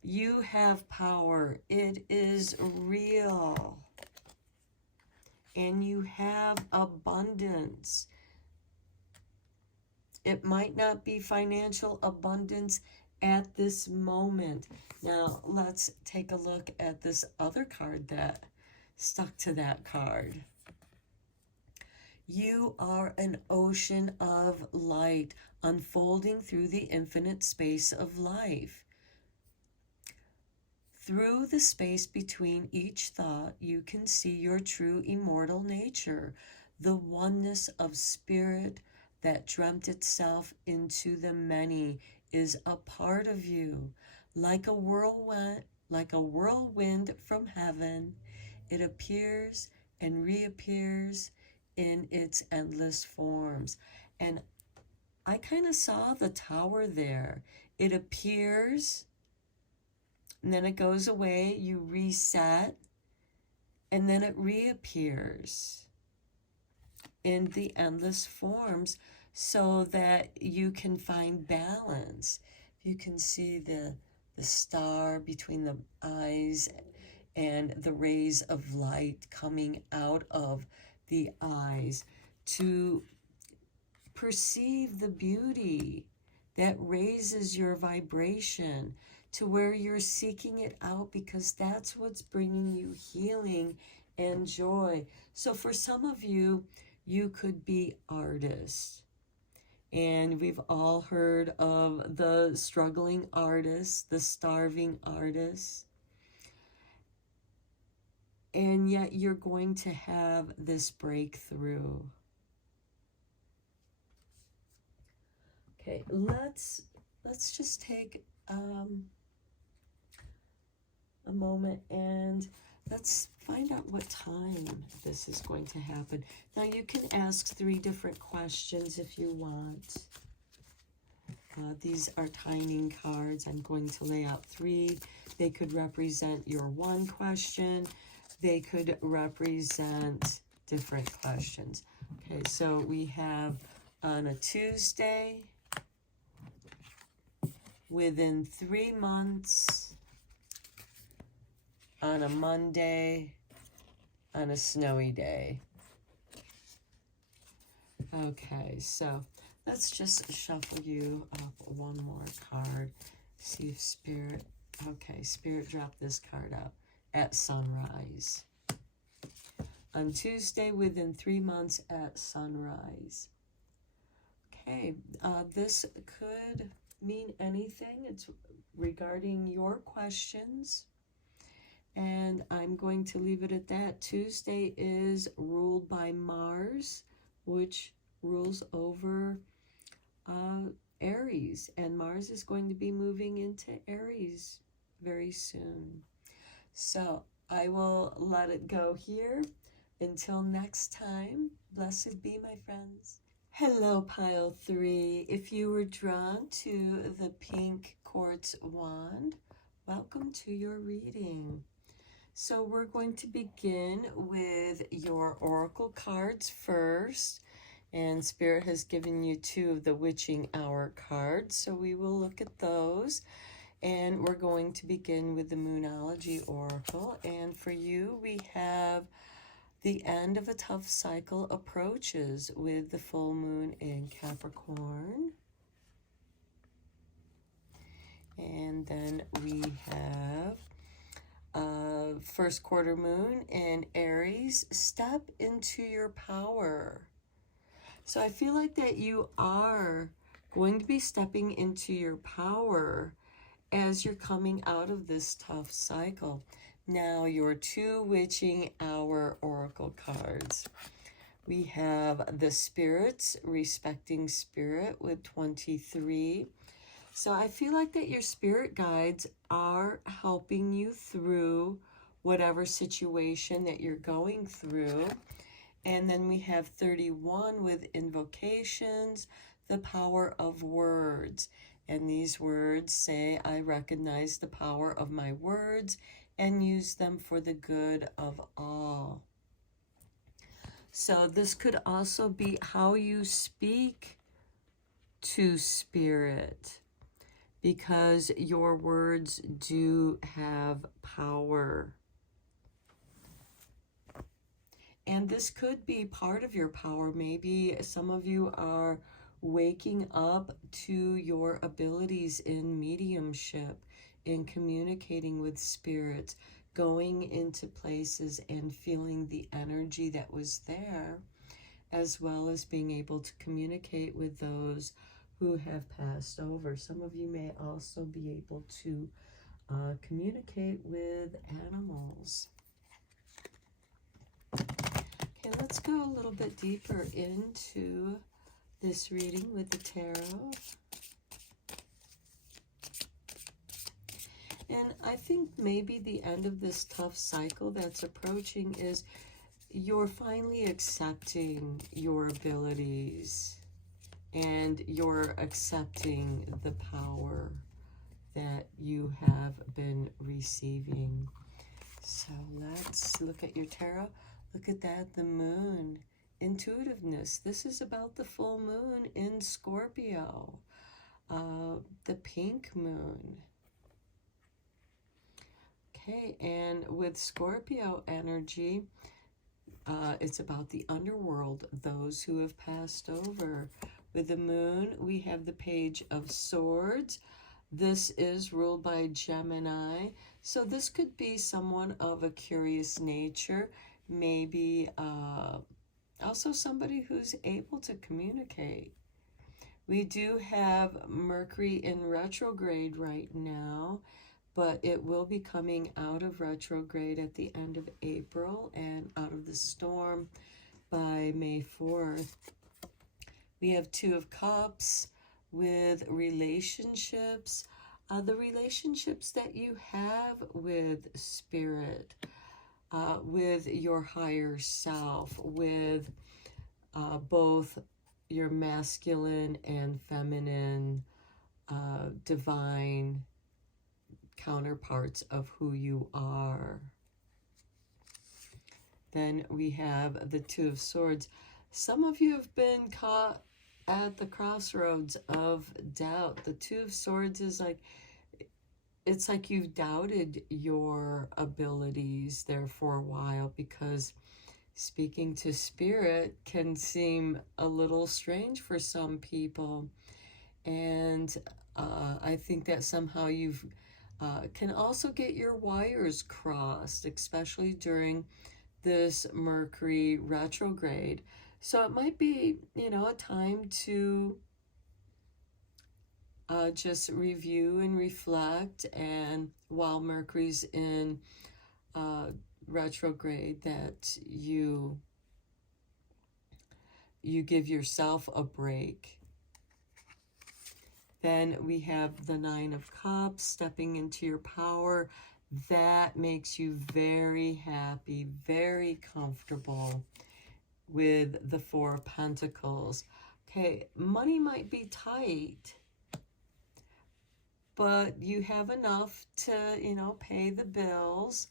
You have power. It is real. And you have abundance. It might not be financial abundance at this moment. Now, let's take a look at this other card that stuck to that card. You are an ocean of light unfolding through the infinite space of life. Through the space between each thought, you can see your true immortal nature, the oneness of spirit that dreamt itself into the many is a part of you. Like a whirlwind from heaven, it appears and reappears in its endless forms. And I kind of saw the tower there. It appears, and then it goes away, you reset, and then it reappears in the endless forms so that you can find balance. You can see the star between the eyes and the rays of light coming out of the eyes to perceive the beauty that raises your vibration to where you're seeking it out, because that's what's bringing you healing and joy. So for some of you, you could be artists. And we've all heard of the struggling artist, the starving artist. And yet you're going to have this breakthrough. Okay, let's just take a moment and let's find out what time this is going to happen. Now you can ask 3 different questions if you want. These are timing cards. I'm going to lay out 3. They could represent your one question. They could represent different questions. Okay, so we have on a Tuesday, within 3 months, on a Monday, on a snowy day. Okay, so let's just shuffle you up one more card. See if Spirit, okay, Spirit dropped this card out. At sunrise. On Tuesday, within 3 months, at sunrise. Okay, this could mean anything. It's regarding your questions. And I'm going to leave it at that. Tuesday is ruled by Mars, which rules over Aries. And Mars is going to be moving into Aries very soon. So I will let it go here. Until next time, blessed be, my friends. Hello, pile 3. If you were drawn to the pink quartz wand, welcome to your reading. So we're going to begin with your oracle cards first. And Spirit has given you 2 of the witching hour cards. So we will look at those. And we're going to begin with the Moonology Oracle. And for you, we have the end of a tough cycle approaches with the full moon in Capricorn. And then we have first quarter moon in Aries. Step into your power. So I feel like that you are going to be stepping into your power as you're coming out of this tough cycle. Now, your 2 witching hour oracle cards. We have the spirits, respecting spirit with 23. So I feel like that your spirit guides are helping you through whatever situation that you're going through. And then we have 31 with invocations, the power of words. And these words say, I recognize the power of my words and use them for the good of all. So this could also be how you speak to spirit, because your words do have power. And this could be part of your power. Maybe some of you are waking up to your abilities in mediumship, in communicating with spirits, going into places and feeling the energy that was there, as well as being able to communicate with those who have passed over. Some of you may also be able to communicate with animals. Okay, let's go a little bit deeper into this reading with the tarot. And I think maybe the end of this tough cycle that's approaching is you're finally accepting your abilities and you're accepting the power that you have been receiving. So let's look at your tarot. Look at that, the moon. Intuitiveness. This is about the full moon in Scorpio. The pink moon. Okay, and with Scorpio energy, it's about the underworld, those who have passed over. With the moon, we have the Page of Swords. This is ruled by Gemini. So this could be someone of a curious nature, maybe also somebody who's able to communicate. We do have Mercury in retrograde right now, but it will be coming out of retrograde at the end of April and out of the storm by May 4th. We have Two of Cups with relationships. The relationships that you have with spirit, with your higher self, with both your masculine and feminine, divine counterparts of who you are. Then we have the Two of Swords. Some of you have been caught at the crossroads of doubt. The Two of Swords is like, it's like you've doubted your abilities there for a while, because speaking to spirit can seem a little strange for some people. And I think that somehow you've can also get your wires crossed, especially during this Mercury retrograde. So it might be, a time to just review and reflect. And while Mercury's in retrograde, that you give yourself a break. Then we have the Nine of Cups, stepping into your power. That makes you very happy, very comfortable. With the Four of Pentacles. Okay, money might be tight, but you have enough to, pay the bills,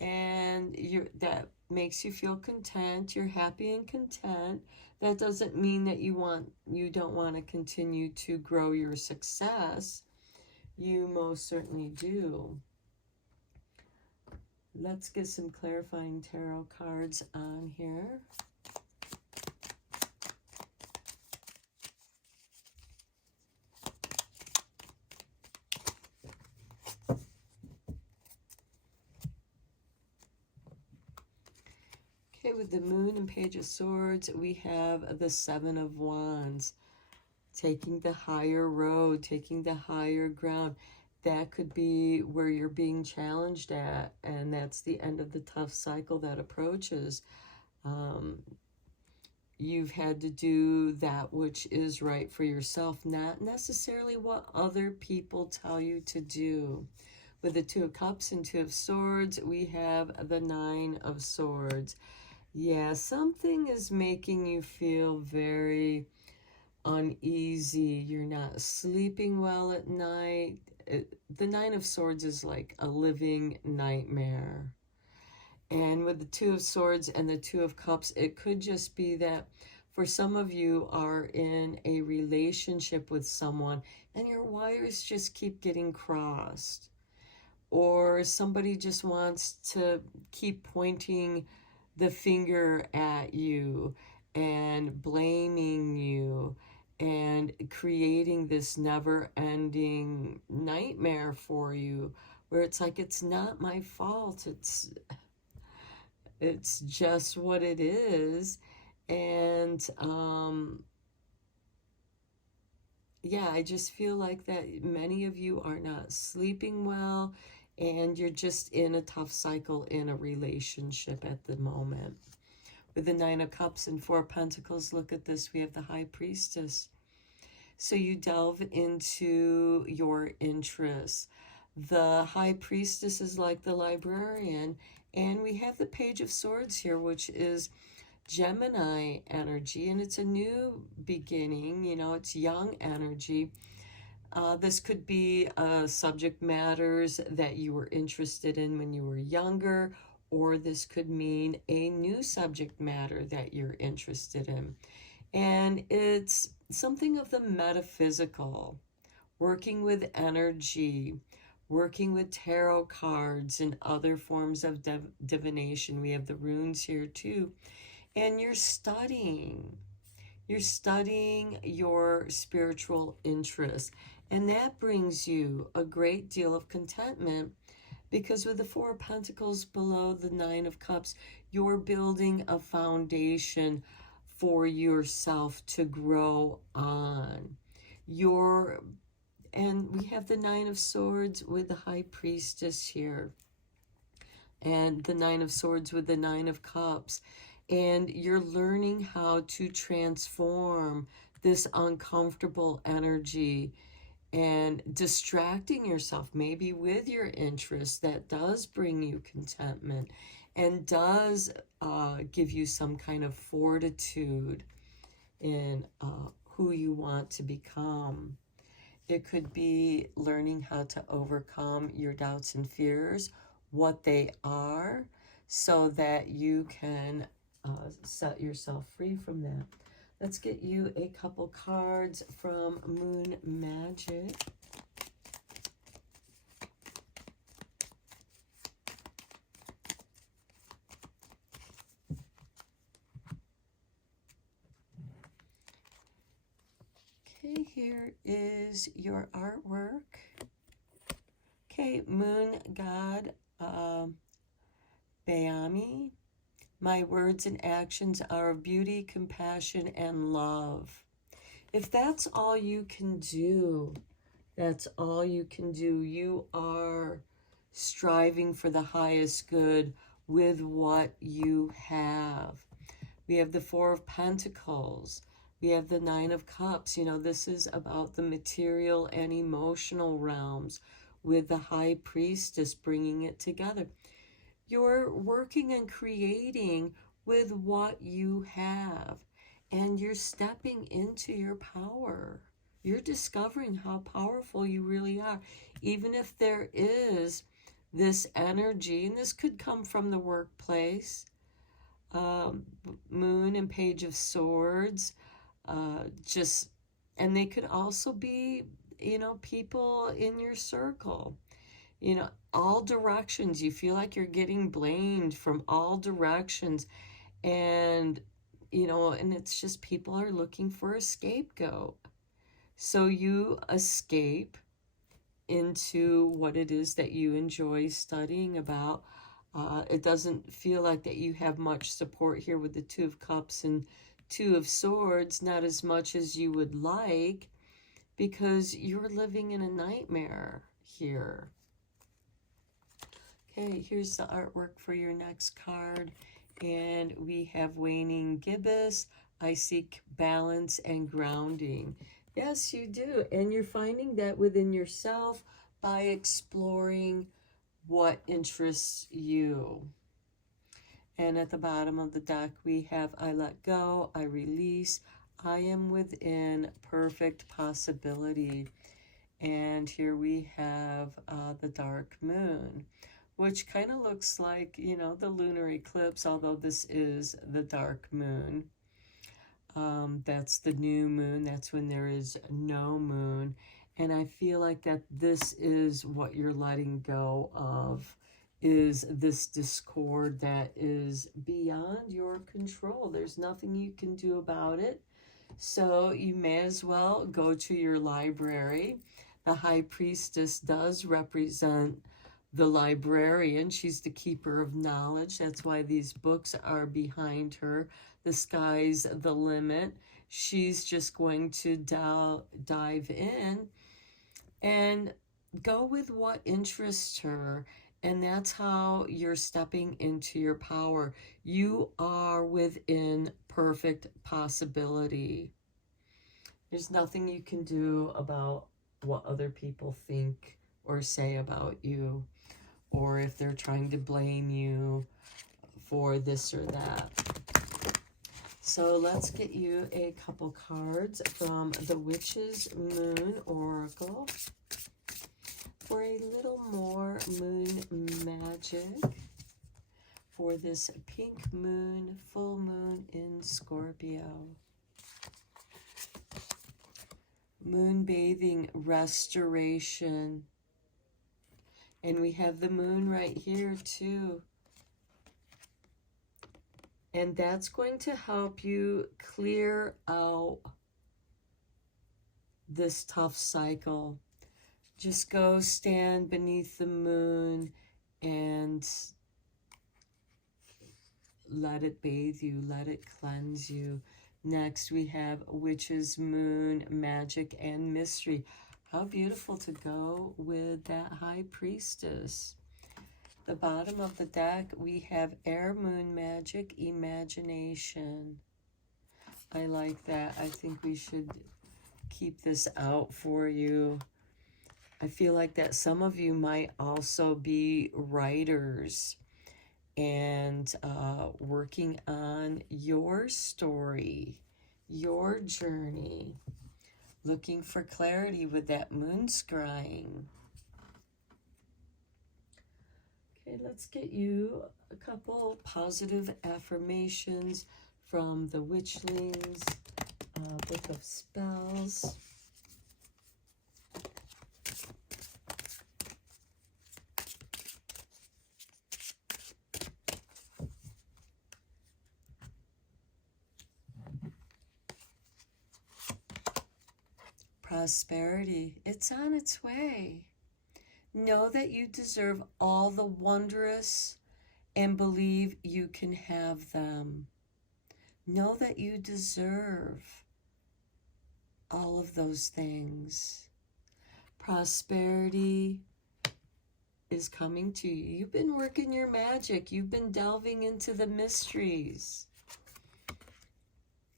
and that makes you feel content. You're happy and content. That doesn't mean that you don't want to continue to grow your success. You most certainly do. Let's get some clarifying tarot cards on here. Okay, with the Moon and Page of Swords, we have the Seven of Wands. Taking the higher road, taking the higher ground. That could be where you're being challenged at, and that's the end of the tough cycle that approaches. You've had to do that which is right for yourself, not necessarily what other people tell you to do. With the Two of Cups and Two of Swords, we have the Nine of Swords. Yeah, something is making you feel very uneasy. You're not sleeping well at night. The Nine of Swords is like a living nightmare. And with the Two of Swords and the Two of Cups, it could just be that for some of you are in a relationship with someone and your wires just keep getting crossed. Or somebody just wants to keep pointing the finger at you and blaming you and creating this never-ending nightmare for you, where it's like, it's not my fault, it's just what it is. And yeah, I just feel like that many of you are not sleeping well, and you're just in a tough cycle in a relationship at the moment. With the Nine of Cups and Four of Pentacles, look at this. We have the High Priestess. So you delve into your interests. The High Priestess is like the librarian. And we have the Page of Swords here, which is Gemini energy. And it's a new beginning. You know, it's young energy. This could be subject matters that you were interested in when you were younger, or this could mean a new subject matter that you're interested in. And it's something of the metaphysical, working with energy, working with tarot cards and other forms of divination. We have the runes here too. And you're studying your spiritual interests. And that brings you a great deal of contentment, because with the Four of Pentacles below the Nine of Cups, you're building a foundation for yourself to grow on. And we have the Nine of Swords with the High Priestess here, and the Nine of Swords with the Nine of Cups. And you're learning how to transform this uncomfortable energy and distracting yourself maybe with your interests that does bring you contentment and does give you some kind of fortitude in who you want to become. It could be learning how to overcome your doubts and fears, what they are, so that you can set yourself free from that. Let's get you a couple cards from Moon Magic. Okay, here is your artwork. Okay, Moon God Bayami. My words and actions are of beauty, compassion, and love. If that's all you can do, that's all you can do. You are striving for the highest good with what you have. We have the Four of Pentacles. We have the Nine of Cups. You know, this is about the material and emotional realms, with the High Priestess bringing it together. You're working and creating with what you have, and you're stepping into your power. You're discovering how powerful you really are, even if there is this energy, and this could come from the workplace. Moon and Page of Swords, and they could also be, you know, people in your circle. You know, all directions. You feel like you're getting blamed from all directions. And, you know, and it's just people are looking for a scapegoat. So you escape into what it is that you enjoy studying about. It doesn't feel like that you have much support here with the Two of Cups and Two of Swords, not as much as you would like, because you're living in a nightmare here. Okay, here's the artwork for your next card. And we have Waning Gibbous. I seek balance and grounding. Yes, you do. And you're finding that within yourself by exploring what interests you. And at the bottom of the deck, we have I let go, I release, I am within perfect possibility. And here we have the dark moon, which kind of looks like, you know, the lunar eclipse, although this is the dark moon. That's the new moon. That's when there is no moon. And I feel like that this is what you're letting go of, is this discord that is beyond your control. There's nothing you can do about it. So you may as well go to your library. The High Priestess does represent the librarian. She's the keeper of knowledge. That's why these books are behind her. The sky's the limit. she's just going to dive in and go with what interests her. And that's how you're stepping into your power. You are within perfect possibility. There's nothing you can do about what other people think or say about you, or if they're trying to blame you for this or that. So let's get you a couple cards from the Witch's Moon Oracle for a little more moon magic for this pink moon, full moon in Scorpio. Moon bathing, restoration. And we have the moon right here too. And that's going to help you clear out this tough cycle. Just go stand beneath the moon and let it bathe you, let it cleanse you. Next, we have Witch's Moon, Magic and Mystery. How beautiful to go with that High Priestess. The bottom of the deck, we have Air Moon, Magic, Imagination. I like that. I think we should keep this out for you. I feel like that some of you might also be writers and working on your story, your journey, looking for clarity with that moon scrying. Okay, let's get you a couple positive affirmations from the Witchlings Book of Spells. Prosperity, it's on its way. Know that you deserve all the wondrous and believe you can have them. Know that you deserve all of those things. Prosperity is coming to you. You've been working your magic. You've been delving into the mysteries.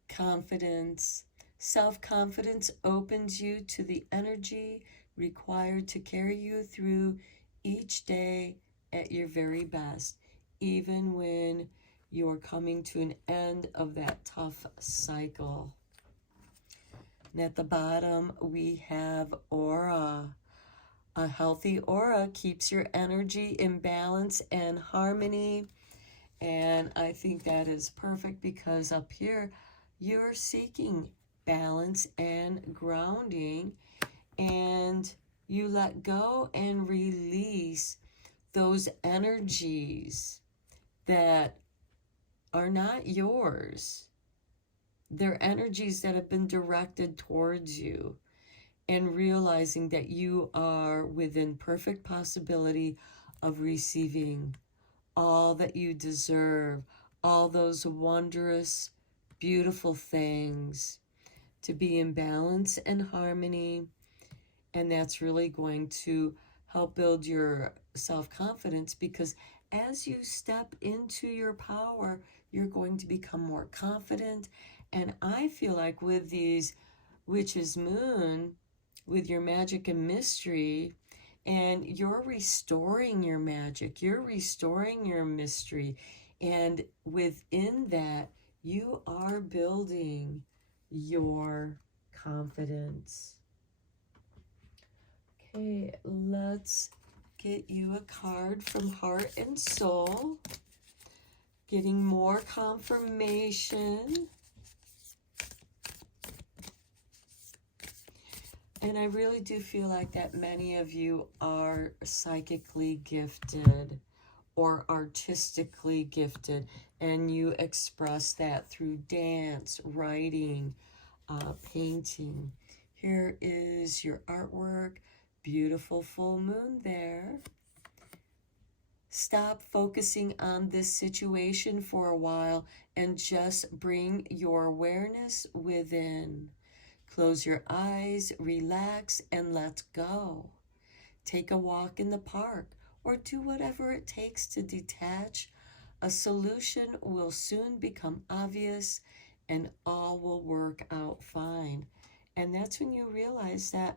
Confidence. Self-confidence opens you to the energy required to carry you through each day at your very best, even when you're coming to an end of that tough cycle. And at the bottom, we have aura. A healthy aura keeps your energy in balance and harmony. And I think that is perfect because up here, you're seeking balance and grounding, and you let go and release those energies that are not yours. They're energies that have been directed towards you, and realizing that you are within perfect possibility of receiving all that you deserve, all those wondrous, beautiful things, to be in balance and harmony. And that's really going to help build your self-confidence, because as you step into your power, you're going to become more confident. And I feel like with these Witch's Moon, with your magic and mystery, and you're restoring your magic, you're restoring your mystery, and within that, you are building your confidence. Okay, let's get you a card from Heart and Soul. Getting more confirmation. And I really do feel like that many of you are psychically gifted or artistically gifted, and you express that through dance, writing, painting. Here is your artwork. Beautiful full moon there. Stop focusing on this situation for a while and just bring your awareness within. Close your eyes, relax, and let go. Take a walk in the park or do whatever it takes to detach. A solution will soon become obvious and all will work out fine. And that's when you realize that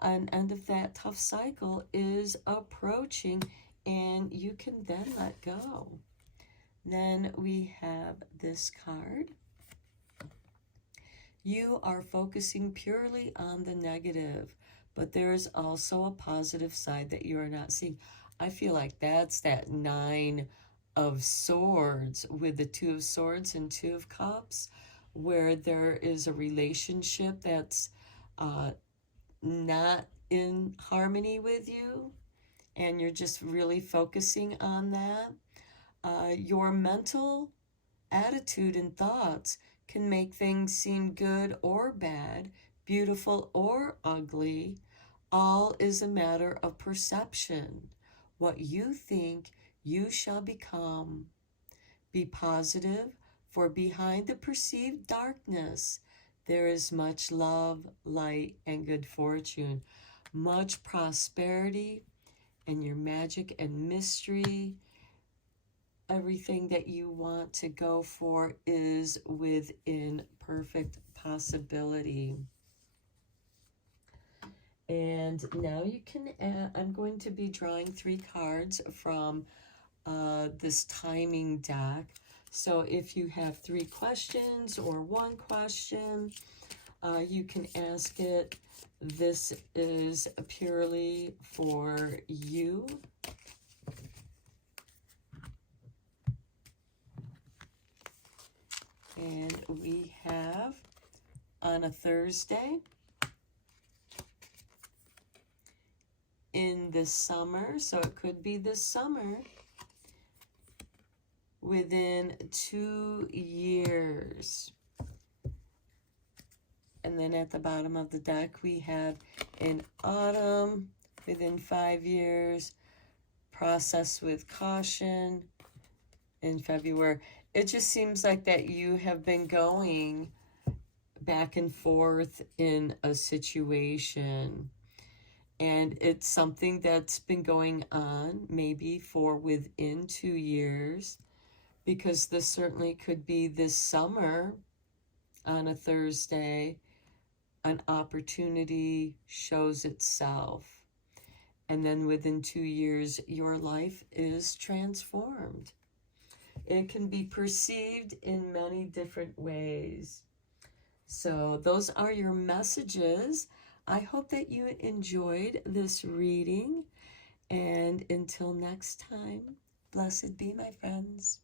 an end of that tough cycle is approaching and you can then let go. Then we have this card. You are focusing purely on the negative, but there's also a positive side that you are not seeing. I feel like that's that 9 of Swords with the 2 of Swords and 2 of Cups, where there is a relationship that's not in harmony with you, and you're just really focusing on that. Your mental attitude and thoughts can make things seem good or bad, beautiful or ugly. All is a matter of perception. What you think, you shall become. Be positive, for behind the perceived darkness, there is much love, light, and good fortune, much prosperity, and your magic and mystery. Everything that you want to go for is within perfect possibility. And now you can add, I'm going to be drawing 3 cards from this timing deck. So if you have 3 questions or 1 question, you can ask it. This is purely for you. And we have on a Thursday, in the summer, so it could be this summer, within 2 years. And then at the bottom of the deck, we have in autumn, within 5 years, process with caution in February. It just seems like that you have been going back and forth in a situation. And it's something that's been going on maybe for within 2 years, because this certainly could be this summer on a Thursday, an opportunity shows itself. And then within 2 years, your life is transformed. It can be perceived in many different ways. So those are your messages. I hope that you enjoyed this reading. And until next time, blessed be, my friends.